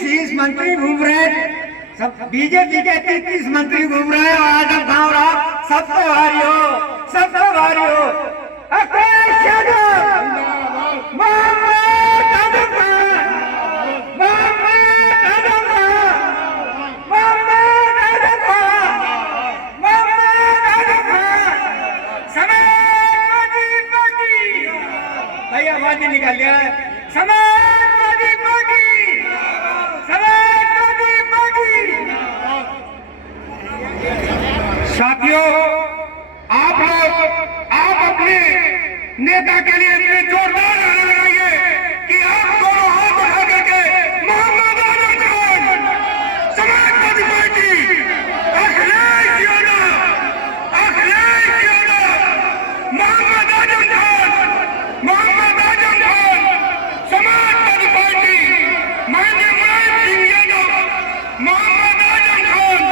30 मंत्री घूम रहे हैं, सब बीजेपी के 33 मंत्री घूम रहे हैं। आजम खान रहा सबसे भारी हो, सबसे भारी हो अखिलेश यादव, मोहम्मद आजम खान, मोहम्मद आजम खान, मोहम्मद आजम खान, मोहम्मद आजम खान, समाजवादी पार्टी। भैया आवाज नहीं निकाल लिया है। Samajwadi party, Samajwadi party. साथियों, आप लोग आप अपने नेता के लिए इतने जोरदार नारे लगाइए कि आप दोनों हाथ उठा करके मोहम्मद आजम खान, समाजवादी पार्टी, अखिलेश यादव, अखिलेश यादव, मोहम्मद आजम खान, मोहम्मद आजम खान, समाजवादी पार्टी, माननीय मुलायम सिंह यादव, मोहम्मद आजम खान,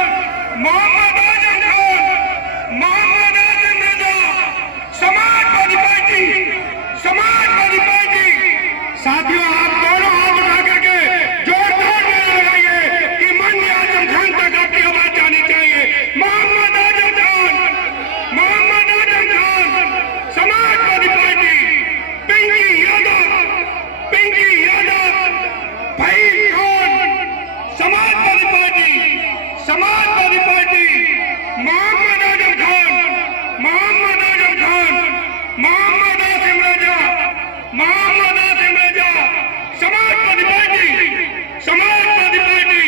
मोहम्मद आजम खान, मोहम्मद आजम यादव, समाजवादी पार्टी, समाजवादी पार्टी। साथियों, आप दोनों हाथ उठा करके जोरदार नारे लगाइए कि माननीय आजम खान तक आपकी आवाज जानी चाहिए। Mohammad Azam Khan, Mohammad Azam Khan, Samajwadi party, Pinky Yadav, Pinky Yadav, Faheem Khan, Samajwadi party, Samajwadi party, Mohammad Azam Khan, Mohammad Azam Khan, Mohammad Asim Raza, Mohammad Asim Raza, Samajwadi party, Samajwadi party,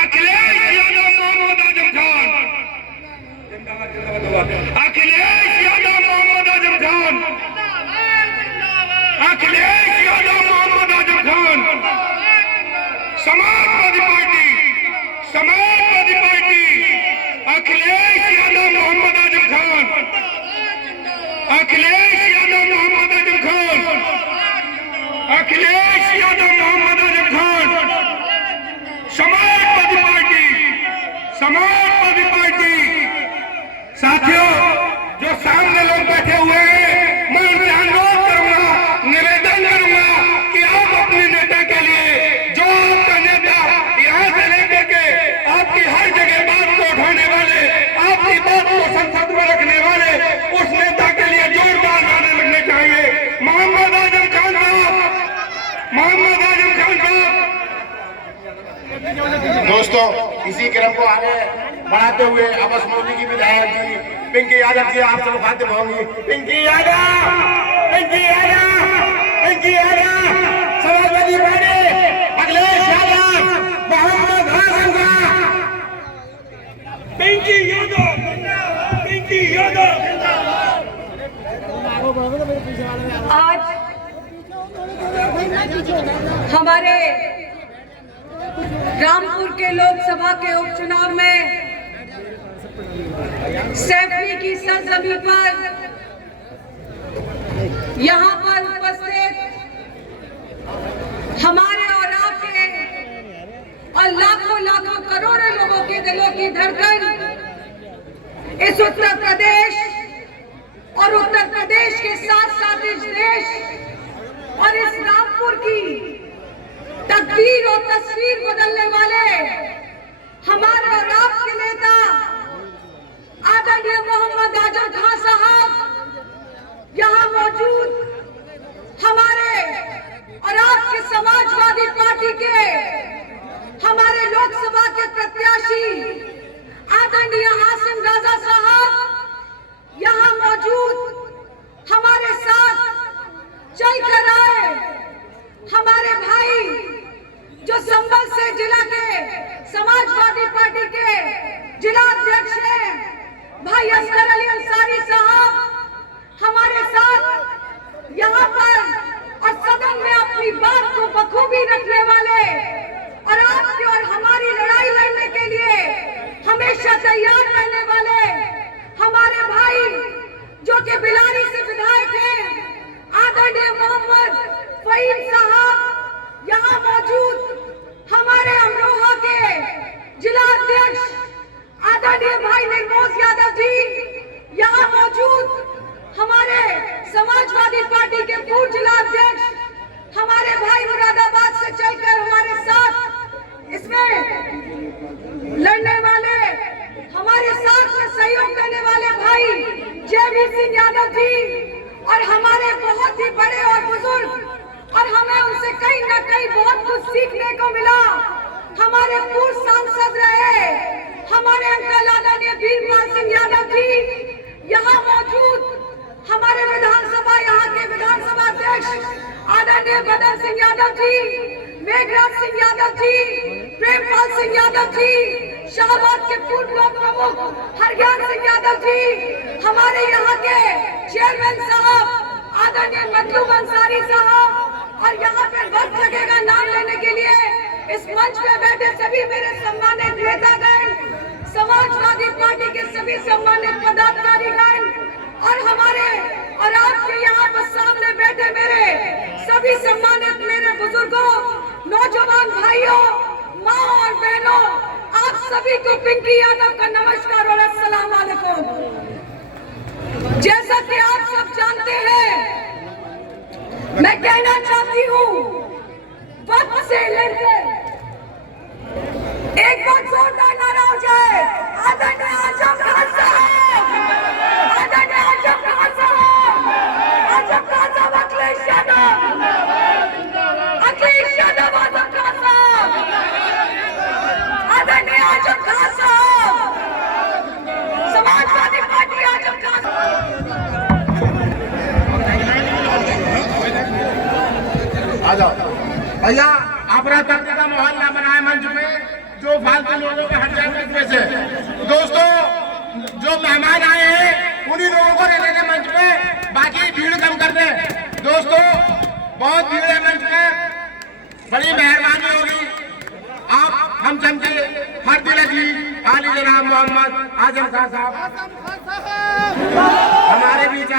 Akhilesh Yadav, Mohammad Azam Khan, Akhilesh Yadav, Mohammad Azam Khan, Akhilesh Yadav, Mohammad Azam Khan, Samajwadi party, Samajwadi party, Akhilesh Yadav, Mohammad Azam Khan, Akhilesh Yadav, Mohammad Azam Khan, Akhilesh Yadav, Mohammad Azam Khan, Samajwadi party, Samajwadi party. साथियों, जो सामने लोग बैठे हुए हैं, मैं उनसे अनुरोध करूंगा, निवेदन करूंगा कि आप अपने नेता के लिए, जो आपका नेता यहाँ से लेकर के आपकी हर जगह बात को उठाने वाले, आपकी बात को संसद में रखने वाले, उस नेता के लिए जोरदार नारे लगने चाहिए। मोहम्मद आजम खान साहब, मोहम्मद आजम खान साहब। दोस्तों, इसी क्रम को आगे बढ़ाते हुए अबस मोदी की विधायक जी पिंकी यादव जी आपसे मुखातिब होंगी। पिंकी यादव, पिंकी यादव, पिंकी यादव, समाजवादी पार्टी, अखिलेश यादव, मोहम्मद आजम खान, पिंकी यादव, पिंकी यादव। आज हमारे रामपुर के लोकसभा के उपचुनाव में सैफनी की सरजमी पर यहाँ पर उपस्थित हमारे और आपके और लाखों लाखों करोड़ों लोगों के दिलों की धड़कन इस उत्तर प्रदेश और उत्तर प्रदेश के साथ साथ इस देश और इस रामपुर की तकदीर और तस्वीर बदलने वाले हमारे और आपके नेता आदरणीय मोहम्मद आजम खान साहब यहाँ मौजूद हमारे और आपके समाजवादी पार्टी के हमारे लोकसभा के प्रत्याशी आदरणीय आसिम राजा साहब यहाँ मौजूद हमारे साथ चलकर आए हमारे भाई जो संभल से जिला के समाजवादी पार्टी के जिला अध्यक्ष हैं भाई असगर अली अंसारी साहब हमारे साथ यहाँ पर और सदन में अपनी बात को बखूबी रखने वाले और आपकी और हमारी लड़ाई लड़ने के लिए हमेशा तैयार रहने वाले हमारे भाई जो कि बिलारी से विधायक हैं आदरणीय मोहम्मद फहीम साहब यहाँ मौजूद हमारे अमरोहा के जिला अध्यक्ष आदरणीय भाई निर्मोज यादव जी यहाँ मौजूद हमारे समाजवादी पार्टी के पूर्व जिला अध्यक्ष हमारे भाई मुरादाबाद से चलकर हमारे साथ रणवीर सिंह यादव जी और हमारे बहुत ही बड़े और बुजुर्ग, और हमें उनसे कहीं ना कहीं बहुत कुछ सीखने को मिला। हमारे पूर्व सांसद रहे हमारे अंकल आदरणीय वीरपाल सिंह यादव जी, यहाँ मौजूद हमारे विधानसभा, यहाँ के विधानसभा अध्यक्ष आदरणीय बदन सिंह यादव जी, मेघराज सिंह यादव जी, प्रेमपाल सिंह यादव जी, शाहबाद के पूर्व ब्लॉक प्रमुख हरज्ञान सिंह यादव जी, हमारे यहाँ के चेयरमैन साहब आदरणीय मतलूब अंसारी साहब, और यहाँ पे वक्त लगेगा नाम लेने के लिए। इस मंच पे बैठे सभी मेरे सम्मानित नेतागण, समाजवादी पार्टी के सभी सम्मानित पदाधिकारीगण, और हमारे और आपके यहाँ पर सामने बैठे मेरे सभी सम्मानित मेरे बुजुर्गों, नौजवान भाइयों, माँ और बहनों, आप सभी को पिंकी यादव का नमस्कार और अस्सलाम वालेकुम। जैसा कि आप सब जानते हैं, मैं कहना चाहती हूँ, वक्त से लेकर एक बार जोरदार नारा हो जाए, आदरणीय आजम खान साहब, आदरणीय आजम खान साहब, आजम खान साहब, अखिलेश यादव, अखिलेश यादव, आजम खान साहब, आदरणीय आजम खान साहब, समाजवादी पार्टी आजम खान। आ जाओ भैया, अपना तंत्र का माहौल ना बनाए मंच में, जो फालतू लोगों के हट जाए मंच में से। दोस्तों, जो मेहमान आए हैं उन्हीं लोगों को रहने दें मंच पे, बाकी भीड़ कम कर दें। दोस्तों, बहुत भीड़ है मंच में, बड़ी मेहरबानी होगी आप हम समझे फर्दिला जी, आली जनाब मोहम्मद आजम खान साहब हमारे बीच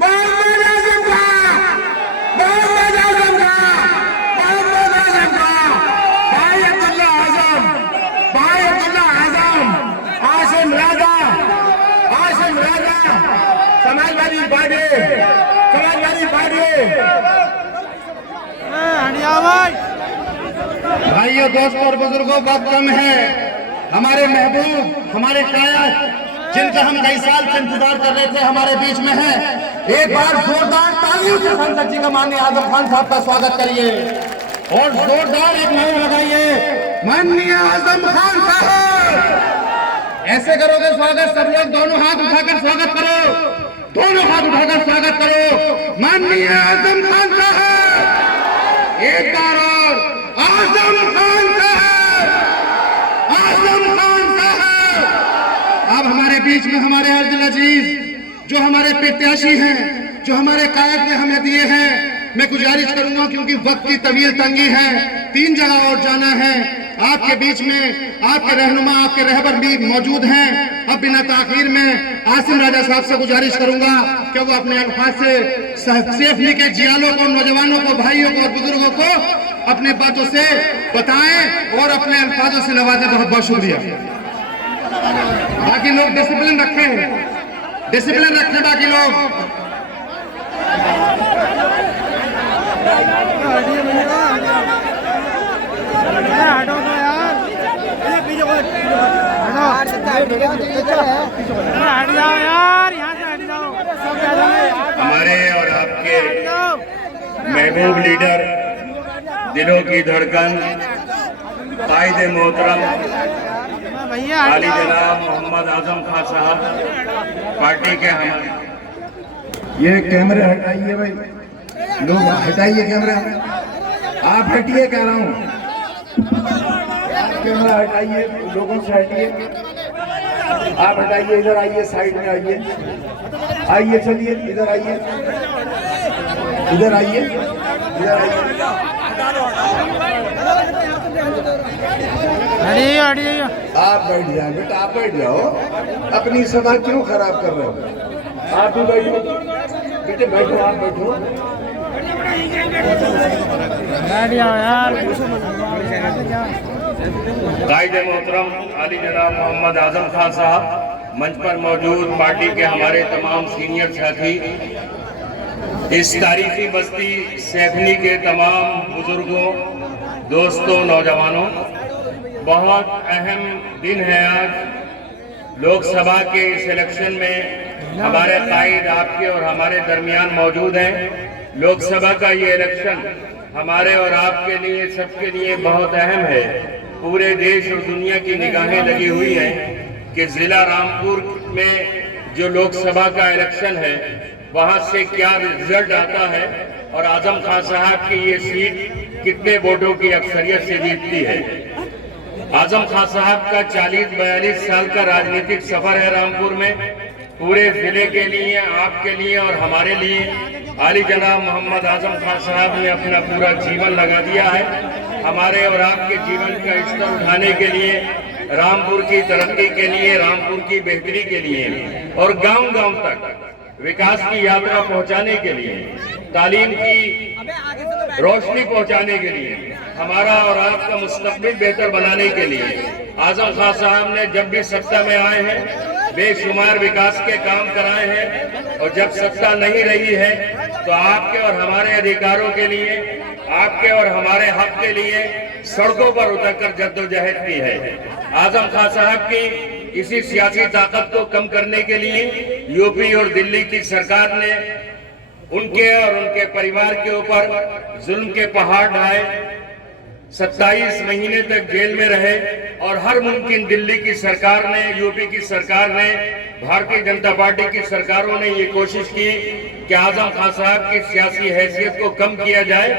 मोहम्मद आजम खान, मोहम्मद आजम खान, मोहम्मद आजम खान, भाई अब्दुल्ला आजम, भाई अब्दुल्ला आजम, आसिम राजा, आसिम राजा, समाजवादी पार्टी, समाजवादी पार्टी। भाइयों, दोस्तों और बुजुर्गों, बहुत कम है। हमारे महबूब, हमारे कायद, जिनका हम कई साल से इंतजार कर रहे थे, हमारे बीच में है। एक बार जोरदार तालियों से संसद जी का माननीय आजम खान साहब का स्वागत करिए और जोरदार एक नारा लगाइए, माननीय आजम खान साहब। ऐसे करोगे स्वागत, सब लोग दोनों हाथ उठाकर स्वागत करो, दोनों हाथ उठाकर स्वागत करो, माननीय आजम खान साहब। एक बार और, आजम खान साहब, आजम खान साहब। अब हमारे बीच में हमारे अर्जुन अजीज, जो हमारे प्रत्याशी हैं, जो हमारे कायद ने हमें दिए हैं, मैं गुजारिश करूंगा क्योंकि वक्त की तवील तंगी है, 3 जगह और जाना है। आपके बीच में आपके रहनुमा, आपके रहबर भी मौजूद हैं। अब बिना ताखीर में आसिम राजा साहब से गुजारिश करूंगा कि वो अपने अल्फाज से सेफली के जियालों को, नौजवानों को, भाइयों को और बुजुर्गों को अपने बातों से बताएं और अपने अल्फाजों से नवाजें। बहुत बहुत शुक्रिया। बाकी लोग डिसिप्लिन रखें, डिसिप्लिन रखें बाकी लोग। हमारे और आपके महबूब लीडर, दिलों की धड़कन, कायदे मोहतरम आली जनाब मोहम्मद आजम खान साहब, पार्टी के हम। ये कैमरे हटाइए भाई, लोग हटाइए कैमरे, आप हटिए कह रहा हूँ, कैमरा हटाइए, लोगों से हटिए, आप हटाइए, इधर आइए, साइड में आइए, आइए, चलिए इधर आइए, इधर आइए, इधर आइए। आप बैठ जाए बेटा, आप बैठ जाओ, अपनी सभा क्यों खराब कर रहे हो? आप भी बैठो बेटे, बैठो, आप बैठो। कायदे मोहतरम आली जनाब मोहम्मद आजम खान साहब, मंच पर मौजूद पार्टी के हमारे तमाम सीनियर साथी, इस तारीखी बस्ती सैफनी के तमाम बुजुर्गों, दोस्तों, नौजवानों, बहुत अहम दिन है आज। लोकसभा के इस इलेक्शन में हमारे कायद आपके और हमारे दरमियान मौजूद हैं। लोकसभा का ये इलेक्शन हमारे और आपके लिए, सबके लिए बहुत अहम है। पूरे देश और दुनिया की निगाहें लगी हुई हैं कि जिला रामपुर में जो लोकसभा का इलेक्शन है वहां से क्या रिजल्ट आता है और आजम खान साहब की ये सीट कितने वोटों की अक्सरियत से जीतती है। आजम खान साहब का 40-42 साल का राजनीतिक सफर है रामपुर में। पूरे जिले के लिए, आपके लिए और हमारे लिए आली जनाब मोहम्मद आजम खान साहब ने अपना पूरा जीवन लगा दिया है। हमारे और आपके जीवन का स्तर उठाने के लिए, रामपुर की तरक्की के लिए, रामपुर की बेहतरी के लिए और गांव-गांव तक विकास की यात्रा पहुंचाने के लिए, तालीम की रोशनी पहुंचाने के लिए, हमारा और आपका मुस्तकबिल बेहतर बनाने के लिए आजम खान साहब ने जब भी सत्ता में आए हैं बेशुमार विकास के काम कराए हैं और जब सत्ता नहीं रही है तो आपके और हमारे अधिकारों के लिए, आपके और हमारे हक के लिए सड़कों पर उतरकर जद्दोजहद की है। आजम खान साहब की इसी सियासी ताकत को कम करने के लिए यूपी और दिल्ली की सरकार ने उनके और उनके परिवार के ऊपर जुल्म के पहाड़ ढाए, 27 महीने तक जेल में रहे और हर मुमकिन दिल्ली की सरकार ने, यूपी की सरकार ने, भारतीय जनता पार्टी की सरकारों ने ये कोशिश की कि आजम खान साहब की सियासी हैसियत को कम किया जाए,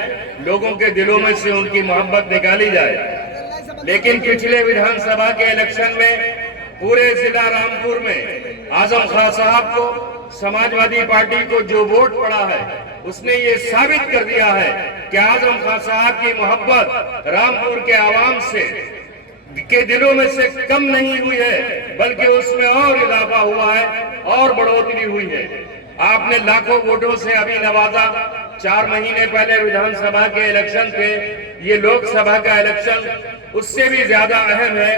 लोगों के दिलों में से उनकी मोहब्बत निकाली जाए। लेकिन पिछले विधानसभा के इलेक्शन में पूरे जिला रामपुर में आजम खान साहब को, समाजवादी पार्टी को जो वोट पड़ा है उसने ये साबित कर दिया है कि आजम खान साहब की मोहब्बत रामपुर के आवाम से के दिलों में से कम नहीं हुई है, बल्कि उसमें और इजाफा हुआ है और बढ़ोतरी हुई है। आपने लाखों वोटों से अभी नवाजा। 4 महीने पहले विधानसभा के इलेक्शन थे, ये लोकसभा का इलेक्शन उससे भी ज्यादा अहम है,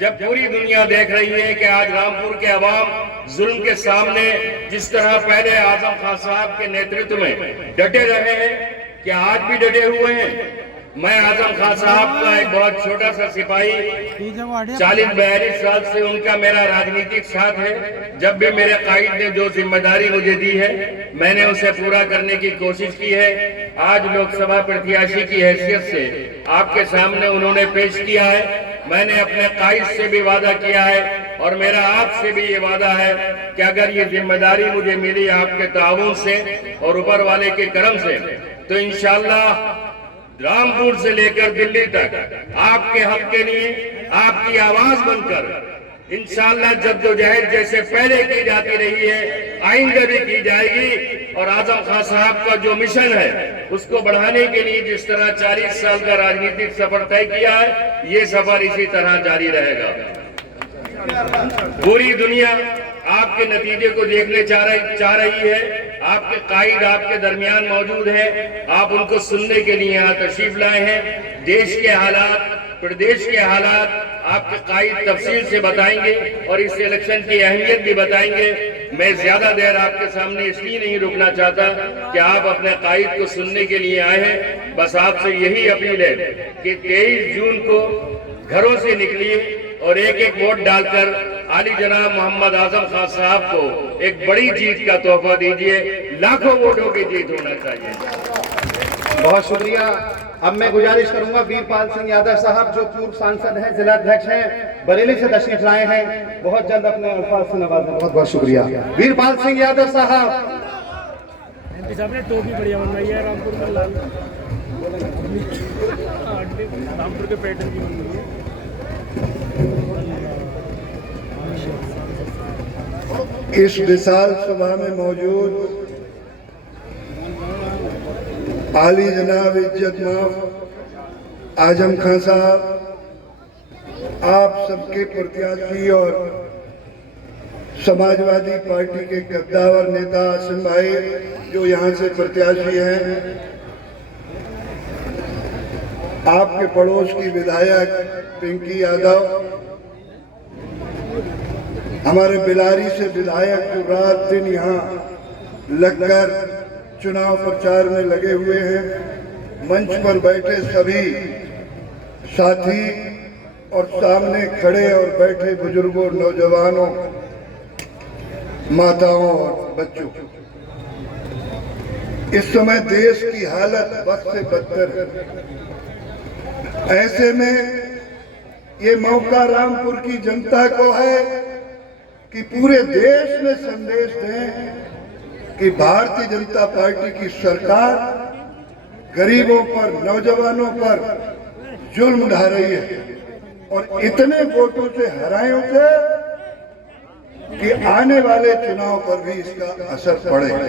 जब पूरी दुनिया देख रही है कि आज रामपुर के अवाम जुल्म के सामने जिस तरह पहले आजम खान साहब के नेतृत्व में डटे रहे हैं, क्या आज भी डटे हुए हैं। मैं आजम खान साहब का एक बहुत छोटा सा सिपाही, 40-42 साल से उनका मेरा राजनीतिक साथ है। जब भी मेरे कायद ने जो जिम्मेदारी मुझे दी है मैंने उसे पूरा करने की कोशिश की है। आज लोकसभा प्रत्याशी की हैसियत से आपके सामने उन्होंने पेश किया है। मैंने अपने कायद से भी वादा किया है और मेरा आपसे भी ये वादा है कि अगर ये जिम्मेदारी मुझे मिली आपके ताउन से और ऊपर वाले के करम से, तो इंशाअल्लाह रामपुर से लेकर दिल्ली तक आपके हक के लिए आपकी आवाज बनकर इंशाअल्लाह जद्दोजहद जैसे पहले की जाती रही है आइंदा भी की जाएगी। और आजम खान साहब का जो मिशन है उसको बढ़ाने के लिए जिस तरह 40 साल का राजनीतिक सफर तय किया है, ये सफर इसी तरह जारी रहेगा। पूरी दुनिया आपके नतीजे को देखने चाह रही है। आपके कायद आपके दरमियान मौजूद है, आप उनको सुनने के लिए यहाँ तशरीफ लाए हैं। देश के हालात, प्रदेश के हालात आपके कायद तफसील से बताएंगे और इस इलेक्शन की अहमियत भी बताएंगे। मैं ज्यादा देर आपके सामने इसलिए नहीं रुकना चाहता कि आप अपने कायद को सुनने के लिए आए हैं। बस आपसे यही अपील है कि 23 जून को घरों से निकलिए और एक वोट डालकर आली जनाब मोहम्मद आजम खान साहब को एक बड़ी जीत का तोहफा दीजिए। लाखों वोटों की जीत होना चाहिए। बहुत शुक्रिया। अब मैं गुजारिश करूंगा वीरपाल सिंह यादव साहब, जो पूर्व सांसद हैं, जिला अध्यक्ष हैं, बरेली से तशरीफ लाए हैं, बहुत जल्द अपने अल्फाज से नवाजें। बहुत बहुत शुक्रिया वीरपाल सिंह यादव साहब। ने टोपी बढ़िया बनवाई है रामपुर में, लाल रामपुर के पैटर्न की बनवाई है। इस विशाल सभा में मौजूद आली जनाब इज्जत माफ आजम खान साहब, आप सबके प्रत्याशी और समाजवादी पार्टी के कद्दावर नेता आसिम भाई जो यहाँ से प्रत्याशी हैं, आपके पड़ोस की विधायक पिंकी यादव, हमारे बिलारी से विधायक जो रात दिन यहाँ लगकर चुनाव प्रचार में लगे हुए हैं, मंच पर बैठे सभी साथी और सामने खड़े और बैठे बुजुर्गों, नौजवानों, माताओं और बच्चों, इस समय देश की हालत बद से बदतर है। ऐसे में ये मौका रामपुर की जनता को है कि पूरे देश में संदेश दें कि भारतीय जनता पार्टी की सरकार गरीबों पर, नौजवानों पर जुल्म ढा रही है और इतने वोटों से हराए उसे कि आने वाले चुनाव पर भी इसका असर पड़ेगा।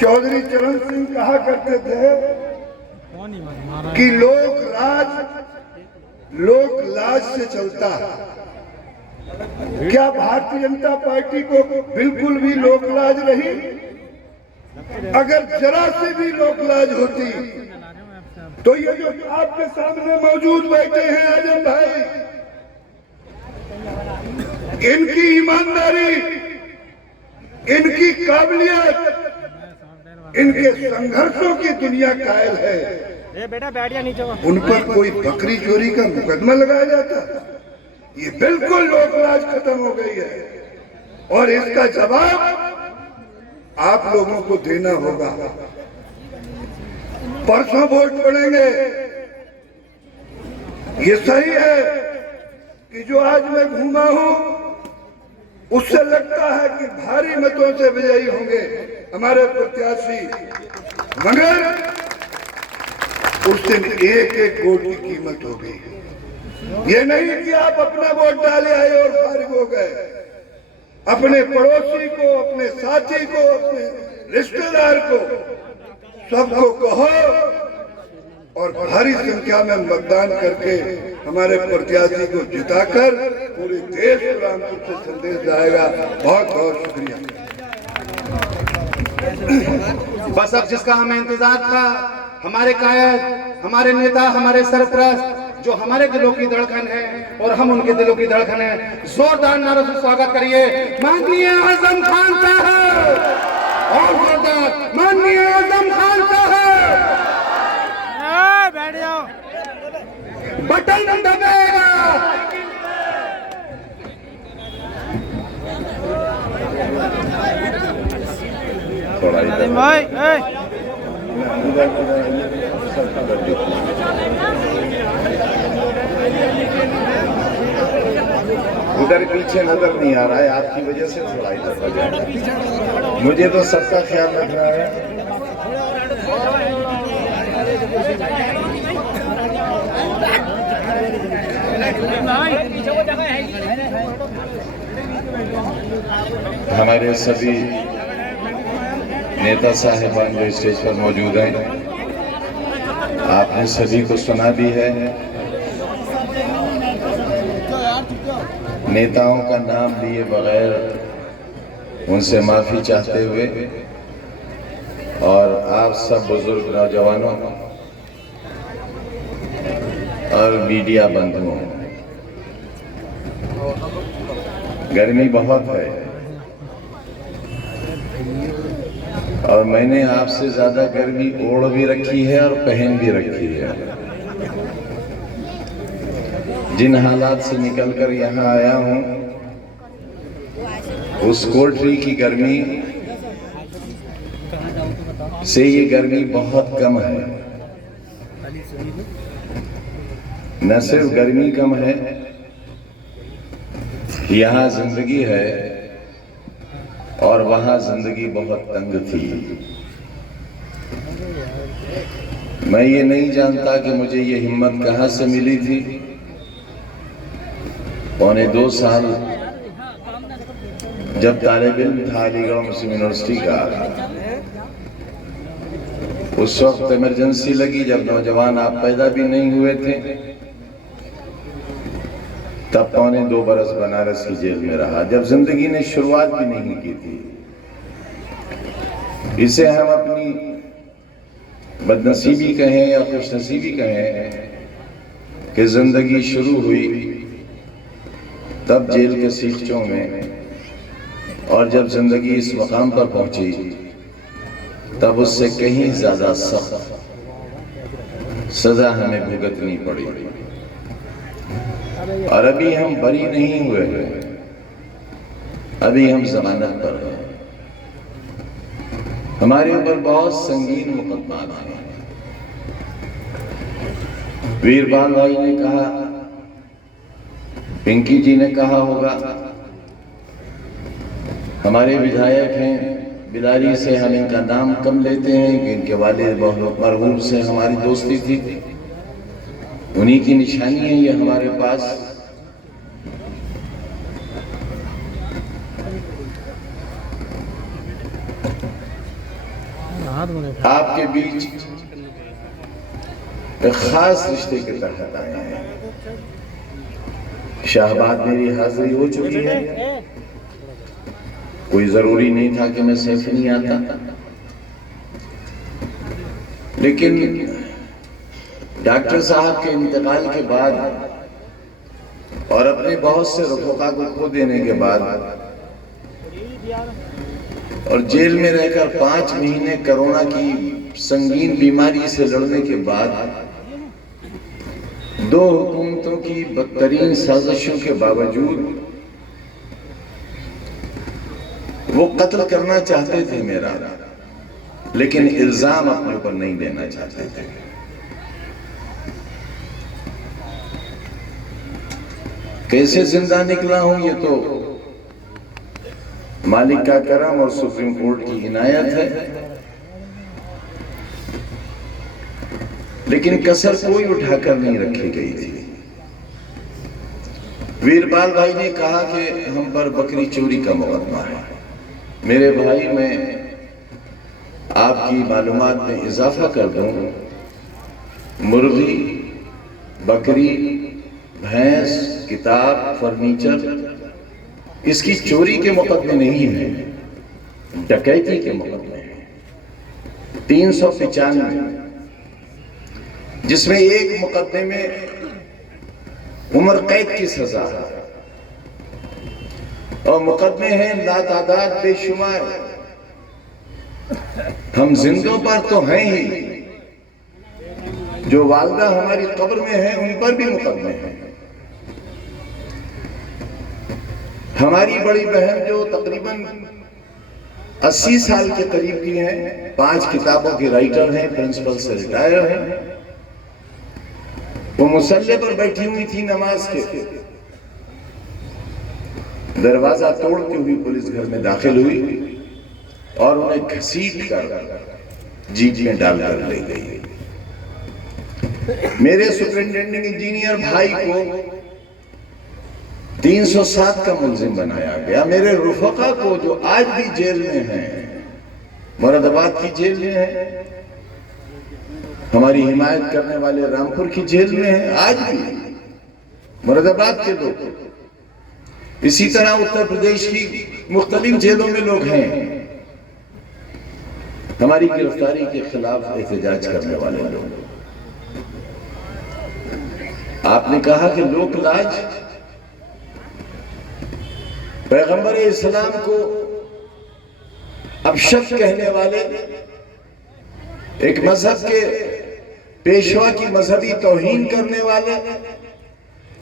चौधरी चरण सिंह कहा करते थे कि लोक लाज से चलता है। क्या भारतीय जनता पार्टी को बिल्कुल भी लोक लाज रही? अगर जरा से भी लोक लाज होती तो ये जो आपके सामने मौजूद बैठे हैं आजम भाई, इनकी ईमानदारी, इनकी काबिलियत, इनके संघर्षों की दुनिया कायल है। बेटा बैठ जा नीचे। उन पर कोई बकरी चोरी का मुकदमा लगाया जाता? ये बिल्कुल लोकलाज खत्म हो गई है और इसका जवाब आप लोगों को देना होगा। परसों वोट पड़ेंगे। ये सही है कि जो आज मैं घूमा हूं उससे लगता है कि भारी मतों से विजयी होंगे हमारे प्रत्याशी, मगर उस दिन एक एक वोट की कीमत होगी। ये नहीं कि आप अपना वोट डाले आए और फारिग हो गए। अपने पड़ोसी को, अपने साथी को, अपने रिश्तेदार को, सबको कहो और भारी संख्या में मतदान करके हमारे प्रत्याशी को जिताकर पूरे देश को रामपुर से संदेश जाएगा। बहुत बहुत शुक्रिया। बस अब जिसका हमें इंतजार था, हमारे कायद, हमारे नेता, हमारे सरपरस्त, जो हमारे दिलों की धड़कन है और हम उनके दिलों की धड़कन है, जोरदार नारों से स्वागत करिए माननीय आजम खान साहब। और जोरदार माननीय आजम खान साहब। बैठ जाओ। बटन दबेगा। भाई उधर पीछे नजर नहीं आ रहा है, आपकी वजह से थोड़ा इधर हो जाएगा। मुझे तो सबका ख्याल रख रहा है। हमारे सभी नेता साहिबान जो स्टेज पर मौजूद हैं, आपने सभी को सुना भी है। नेताओं का नाम लिए बगैर उनसे माफी चाहते हुए और आप सब बुजुर्ग नौजवानों और मीडिया बंधुओं, गर्मी बहुत है और मैंने आपसे ज्यादा गर्मी ओढ़ भी रखी है और पहन भी रखी है। जिन हालात से निकलकर यहाँ आया हूँ, उस कोल्ट्री की गर्मी से ये गर्मी बहुत कम है। न सिर्फ गर्मी कम है, यहाँ जिंदगी है और वहाँ जिंदगी बहुत तंग थी। मैं ये नहीं जानता कि मुझे ये हिम्मत कहाँ से मिली थी। पौने 2 साल जब तालिब इल्म था अलीगढ़ मुस्लिम यूनिवर्सिटी का, उस वक्त इमरजेंसी लगी जब नौजवान आप पैदा भी नहीं हुए थे। तब पौने 2 बरस बनारस की जेल में रहा, जब जिंदगी ने शुरुआत भी नहीं की थी। इसे हम अपनी बदनसीबी कहें या खुशनसीबी कहें कि जिंदगी शुरू हुई तब जेल के सीखचों में, और जब जिंदगी इस मकाम पर पहुंची तब उससे कहीं ज्यादा सख्त सजा हमें भुगतनी पड़ी और अभी हम बरी नहीं हुए हैं, अभी हम जमानत पर हैं। हमारे ऊपर बहुत संगीन मुकदमा है। वीरपाल भाई ने कहा, पिंकी जी ने कहा होगा, हमारे विधायक हैं बिलारी से, हम इनका नाम कम लेते हैं, इनके वालिद बहुत मरहूम से हमारी दोस्ती थी, उन्हीं की निशानी है ये हमारे पास। आपके बीच एक खास रिश्ते के तहत आए हैं। शाहबाद मेरी हाजिरी हो चुकी है, कोई जरूरी नहीं था कि मैं सैफ नहीं आता, लेकिन डॉक्टर साहब के इंतकाल के बाद और अपने बहुत से रफीका को खो देने के बाद और जेल में रहकर 5 महीने कोरोना की संगीन बीमारी से लड़ने के बाद 2 हुकूमतों की बदतरीन साजिशों के बावजूद वो कत्ल करना चाहते थे मेरा, लेकिन इल्जाम अपने ऊपर नहीं लेना चाहते थे। कैसे जिंदा निकला हूं ये तो मालिक का करम और सुप्रीम कोर्ट की इनायत है, लेकिन कसर कोई उठाकर नहीं रखी गई थी। वीरपाल भाई ने कहा कि हम पर बकरी चोरी का मुकदमा है। मेरे भाई, मैं आपकी मालूमात में इजाफा कर दूं, मुर्गी, बकरी, भैंस, किताब, फर्नीचर, इसकी चोरी के मुकदमे नहीं है, डकैती के मुकदमे हैं 395, जिसमें एक मुकदमे में उम्र कैद की सजा है और मुकदमे हैं लातादाद बेशुमार। हम जिंदों पर तो हैं ही, जो वालदा हमारी कब्र में है उन पर भी मुकदमे हैं। हमारी बड़ी बहन जो तकरीबन 80 साल के करीब की हैं, 5 किताबों की राइटर हैं, प्रिंसिपल से रिटायर हैं, वो मुसल्ले पर बैठी हुई थी नमाज के, दरवाजा तोड़ती हुई पुलिस घर में दाखिल हुई और उन्हें घसीट कर जीप में डालकर ले गई। मेरे सुपरिंटेंडिंग इंजीनियर भाई को 307 का मुलजिम बनाया गया। मेरे रुफका को जो आज भी जेल में हैं, मुरादाबाद की जेल में है, हमारी हिमायत करने वाले रामपुर की जेल में है, आज भी मुरादाबाद के लोग, इसी तरह उत्तर प्रदेश की मुख्तलिफ जेलों में लोग हैं हमारी गिरफ्तारी के खिलाफ एहतजाज करने वाले लोग। आपने कहा कि लोक लाज, पैगंबर इस्लाम को अपशब्द कहने वाले एक मजहब के पेशवा की मजहबी तौहीन करने वाले,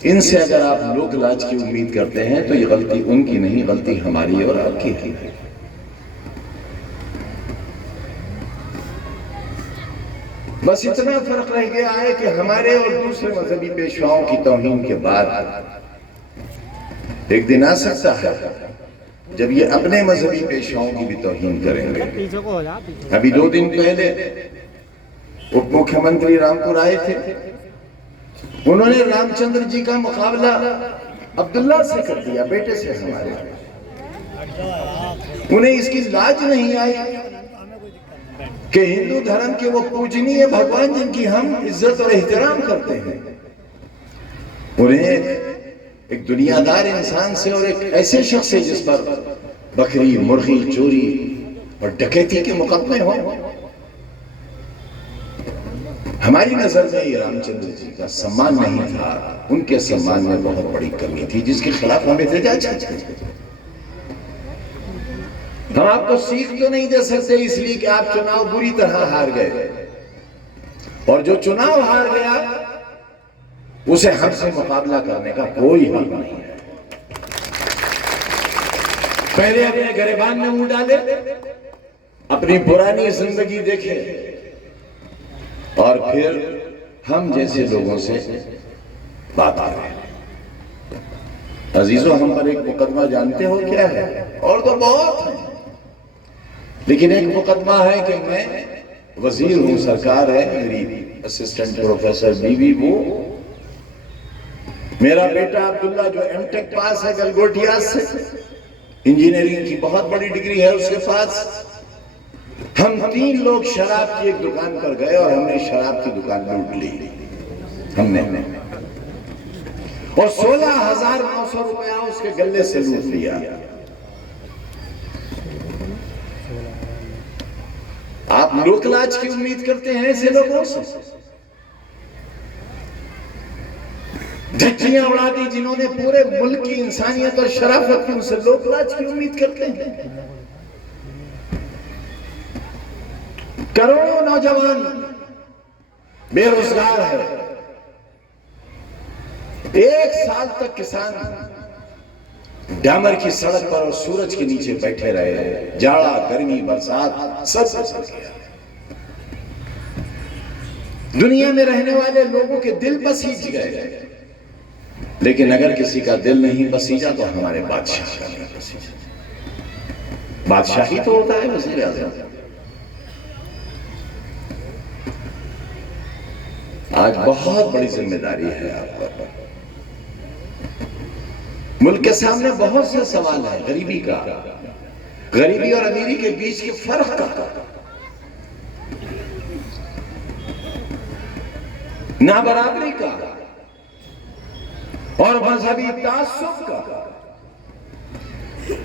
इनसे अगर आप लोक लाज की उम्मीद करते हैं तो ये गलती उनकी नहीं, गलती हमारी और आपकी है। बस इतना फर्क रह गया है कि हमारे और दूसरे मजहबी पेशवाओं की तौहीन के बाद एक दिन आ सकता है जब ये अपने मजहबी पेशवाओं की भी तौहीन करेंगे। अभी 2 दिन पहले उप मुख्यमंत्री रामपुर आए थे, उन्होंने रामचंद्र जी का मुकाबला अब्दुल्ला से कर दिया, बेटे से हमारे। उन्हें इसकी लाज नहीं आई कि हिंदू धर्म के वो पूजनीय भगवान जिनकी हम इज्जत और एहतराम करते हैं, उन्हें एक दुनियादार इंसान से और एक ऐसे शख्स से जिस पर बकरी, मुर्गी चोरी और डकैती के मुकदमे हों। हमारी नजर में ये रामचंद्र जी का सम्मान नहीं था, उनके सम्मान में बहुत बड़ी कमी थी जिसके खिलाफ हम एहतजाज करते हैं। हम आपको सीख तो नहीं दे सकते इसलिए कि आप चुनाव बुरी तरह हार गए, और जो चुनाव हार गया उसे हमसे मुकाबला करने का कोई हक नहीं है। पहले अपने गिरबान में मुंह डाले, अपनी पुरानी जिंदगी देखे और फिर हम जैसे लोगों से बात करें। अजीजों, हम पर एक मुकदमा जानते हो क्या है? और तो बहुत है, लेकिन एक मुकदमा है कि मैं वजीर हूं, सरकार है, मेरी असिस्टेंट प्रोफेसर बीवी वो, मेरा बेटा अब्दुल्ला जो एमटेक पास है गलगोटिया से, इंजीनियरिंग की बहुत बड़ी डिग्री है उसके पास। हम 3 लोग शराब की एक दुकान पर गए और हमने शराब की दुकान लूट ली हमने, और 16,900 रुपया उसके गले से लूट लिया। आप लोकलाज की उम्मीद करते हैं ऐसे लोगों से? धज्जियां उड़ा दी जिन्होंने पूरे मुल्क की इंसानियत और शराफत की, उनसे लोकलाज की उम्मीद करते हैं? करोड़ों नौजवान बेरोजगार है, 1 साल तक किसान डामर की सड़क पर और सूरज के नीचे बैठे रहे, जाड़ा गर्मी बरसात सब गया। दुनिया में रहने वाले लोगों के दिल बसीज गए, लेकिन अगर किसी का दिल नहीं बसीजा तो हमारे बादशाह का नहीं बसीजा। बादशाही तो होता है वज़ीर आज़म। आज बहुत बड़ी जिम्मेदारी है आप पर। मुल्क के सामने बहुत से सवाल है, गरीबी का, गरीबी और अमीरी के बीच के फर्क का, नाबराबरी का और मजहबी तासुब का।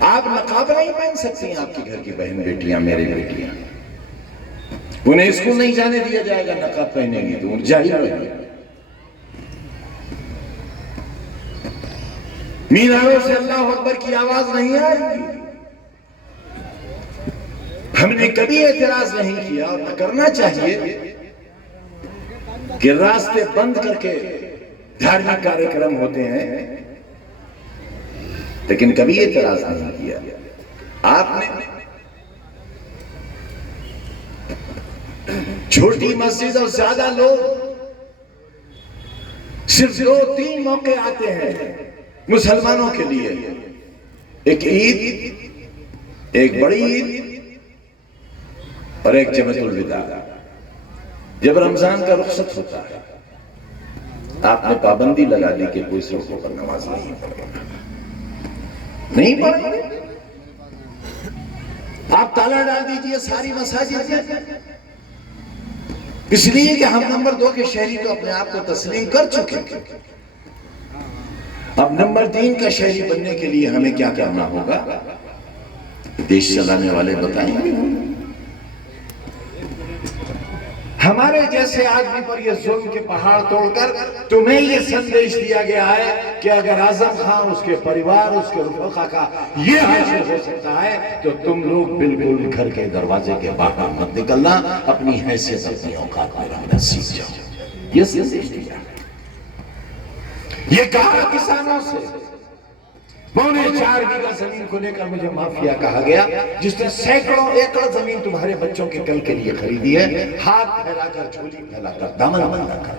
आप नकाब नहीं पहन सकती, आपके घर की बहन बेटियां, मेरी बेटियां, उन्हें स्कूल नहीं जाने दिया जाएगा नकाब पहनेंगी तो उन जाहिल रहेंगे। मीनारों से अल्लाह अकबर की आवाज नहीं आएगी। हमने कभी एतराज नहीं किया और न करना चाहिए कि रास्ते बंद करके धार्मिक कार्यक्रम होते हैं, लेकिन कभी एतराज नहीं किया। आपने छोटी मस्जिद और ज्यादा लोग, सिर्फ 2-3 मौके आते हैं मुसलमानों के लिए, एक ईद, एक बड़ी ईद और एक जमातुल विदा। जब रमजान का रुखसत होता है, आपने पाबंदी लगा दी कि कोई सड़कों पर नमाज नहीं पढ़ेगा, नहीं पढ़ेंगे। आप ताला डाल दीजिए सारी मसाजिद में, इसलिए कि हम नंबर 2 के शहरी तो अपने आप को तस्लीम कर चुके हैं। अब नंबर 3 का शहरी बनने के लिए हमें क्या करना होगा, देश चलाने वाले बताएंगे। हमारे जैसे आदमी पर यह जुल्म के पहाड़ तोड़कर तुम्हें यह संदेश दिया गया है कि अगर आजम खान, उसके परिवार, उसके रफीका का यह हासिल हो सकता है तो तुम लोग बिल्कुल घर के दरवाजे के बाहर मत निकलना, अपनी हैसियत, अपनी औकात में रहना सीख जाओ। यह संदेश दिया, ये कहा किसानों से। 4.25 बीघा जमीन को लेकर मुझे माफिया कहा गया, जिसने सैकड़ों एकड़ जमीन तुम्हारे बच्चों के कल के लिए खरीदी है, हाथ फैलाकर, झोली फैलाकर, दामन बंधाकर।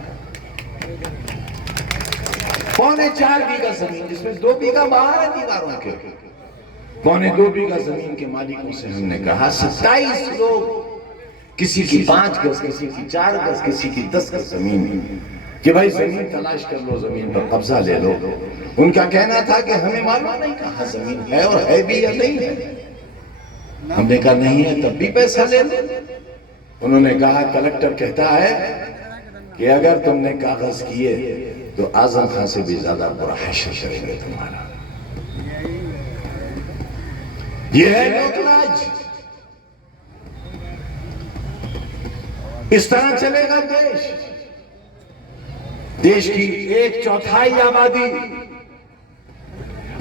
4.25 बीघा जमीन, जिसमें 2 बीघा बाहर है दीवारों के, 2.25 बीघा जमीन के मालिकों से हमने कहा 27 लोग, किसी की 5 गज, किसी की 4 गज, किसी की 10 गज जमीन, कि भाई जमीन तलाश कर लो, जमीन पर कब्जा ले लो। उनका कहना था कि हमें मालूम नहीं कहां जमीन है और है भी या नहीं है। हमने कहा नहीं है तब भी पैसा ले लो। उन्होंने कहा कलेक्टर कहता है कि अगर तुमने कागज किए तो आजम खान से भी ज्यादा बुरा हैशर करेंगे तुम्हारा। यह है लोकराज। इस तरह चलेगा देश। देश की 1/4 आबादी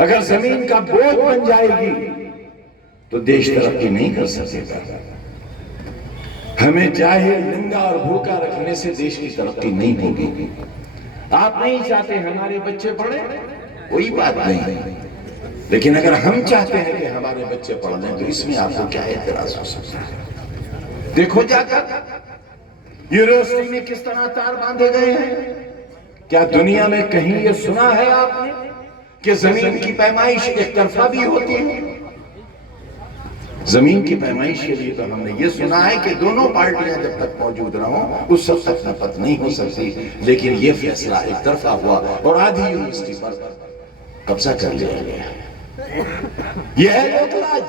अगर जमीन का बोझ बन जाएगी तो देश तरक्की नहीं कर सकेगा। हमें जाहिल, नंगा और भूखा रखने से देश की तरक्की नहीं होगी। आप नहीं चाहते हमारे बच्चे पढ़े, कोई बात नहीं, लेकिन अगर हम चाहते हैं कि हमारे बच्चे पढ़ लें तो इसमें आपको क्या एतराज हो सकता है? देखो जाकर यूनिवर्सिटी में किस तरह तार बांधे गए हैं। क्या दुनिया में कहीं ये सुना है आपने कि जमीन की पैमाइश एक तरफा भी होती है? जमीन की पैमाइश के लिए तो हमने ये सुना है कि दोनों पार्टियां जब तक मौजूद रहो उस सब तक नफरत नहीं हो सकती, लेकिन ये फैसला एक तरफा हुआ और आधी यूनिवर्सिटी पर कब्जा कर लिया गया। यह है लोकराज।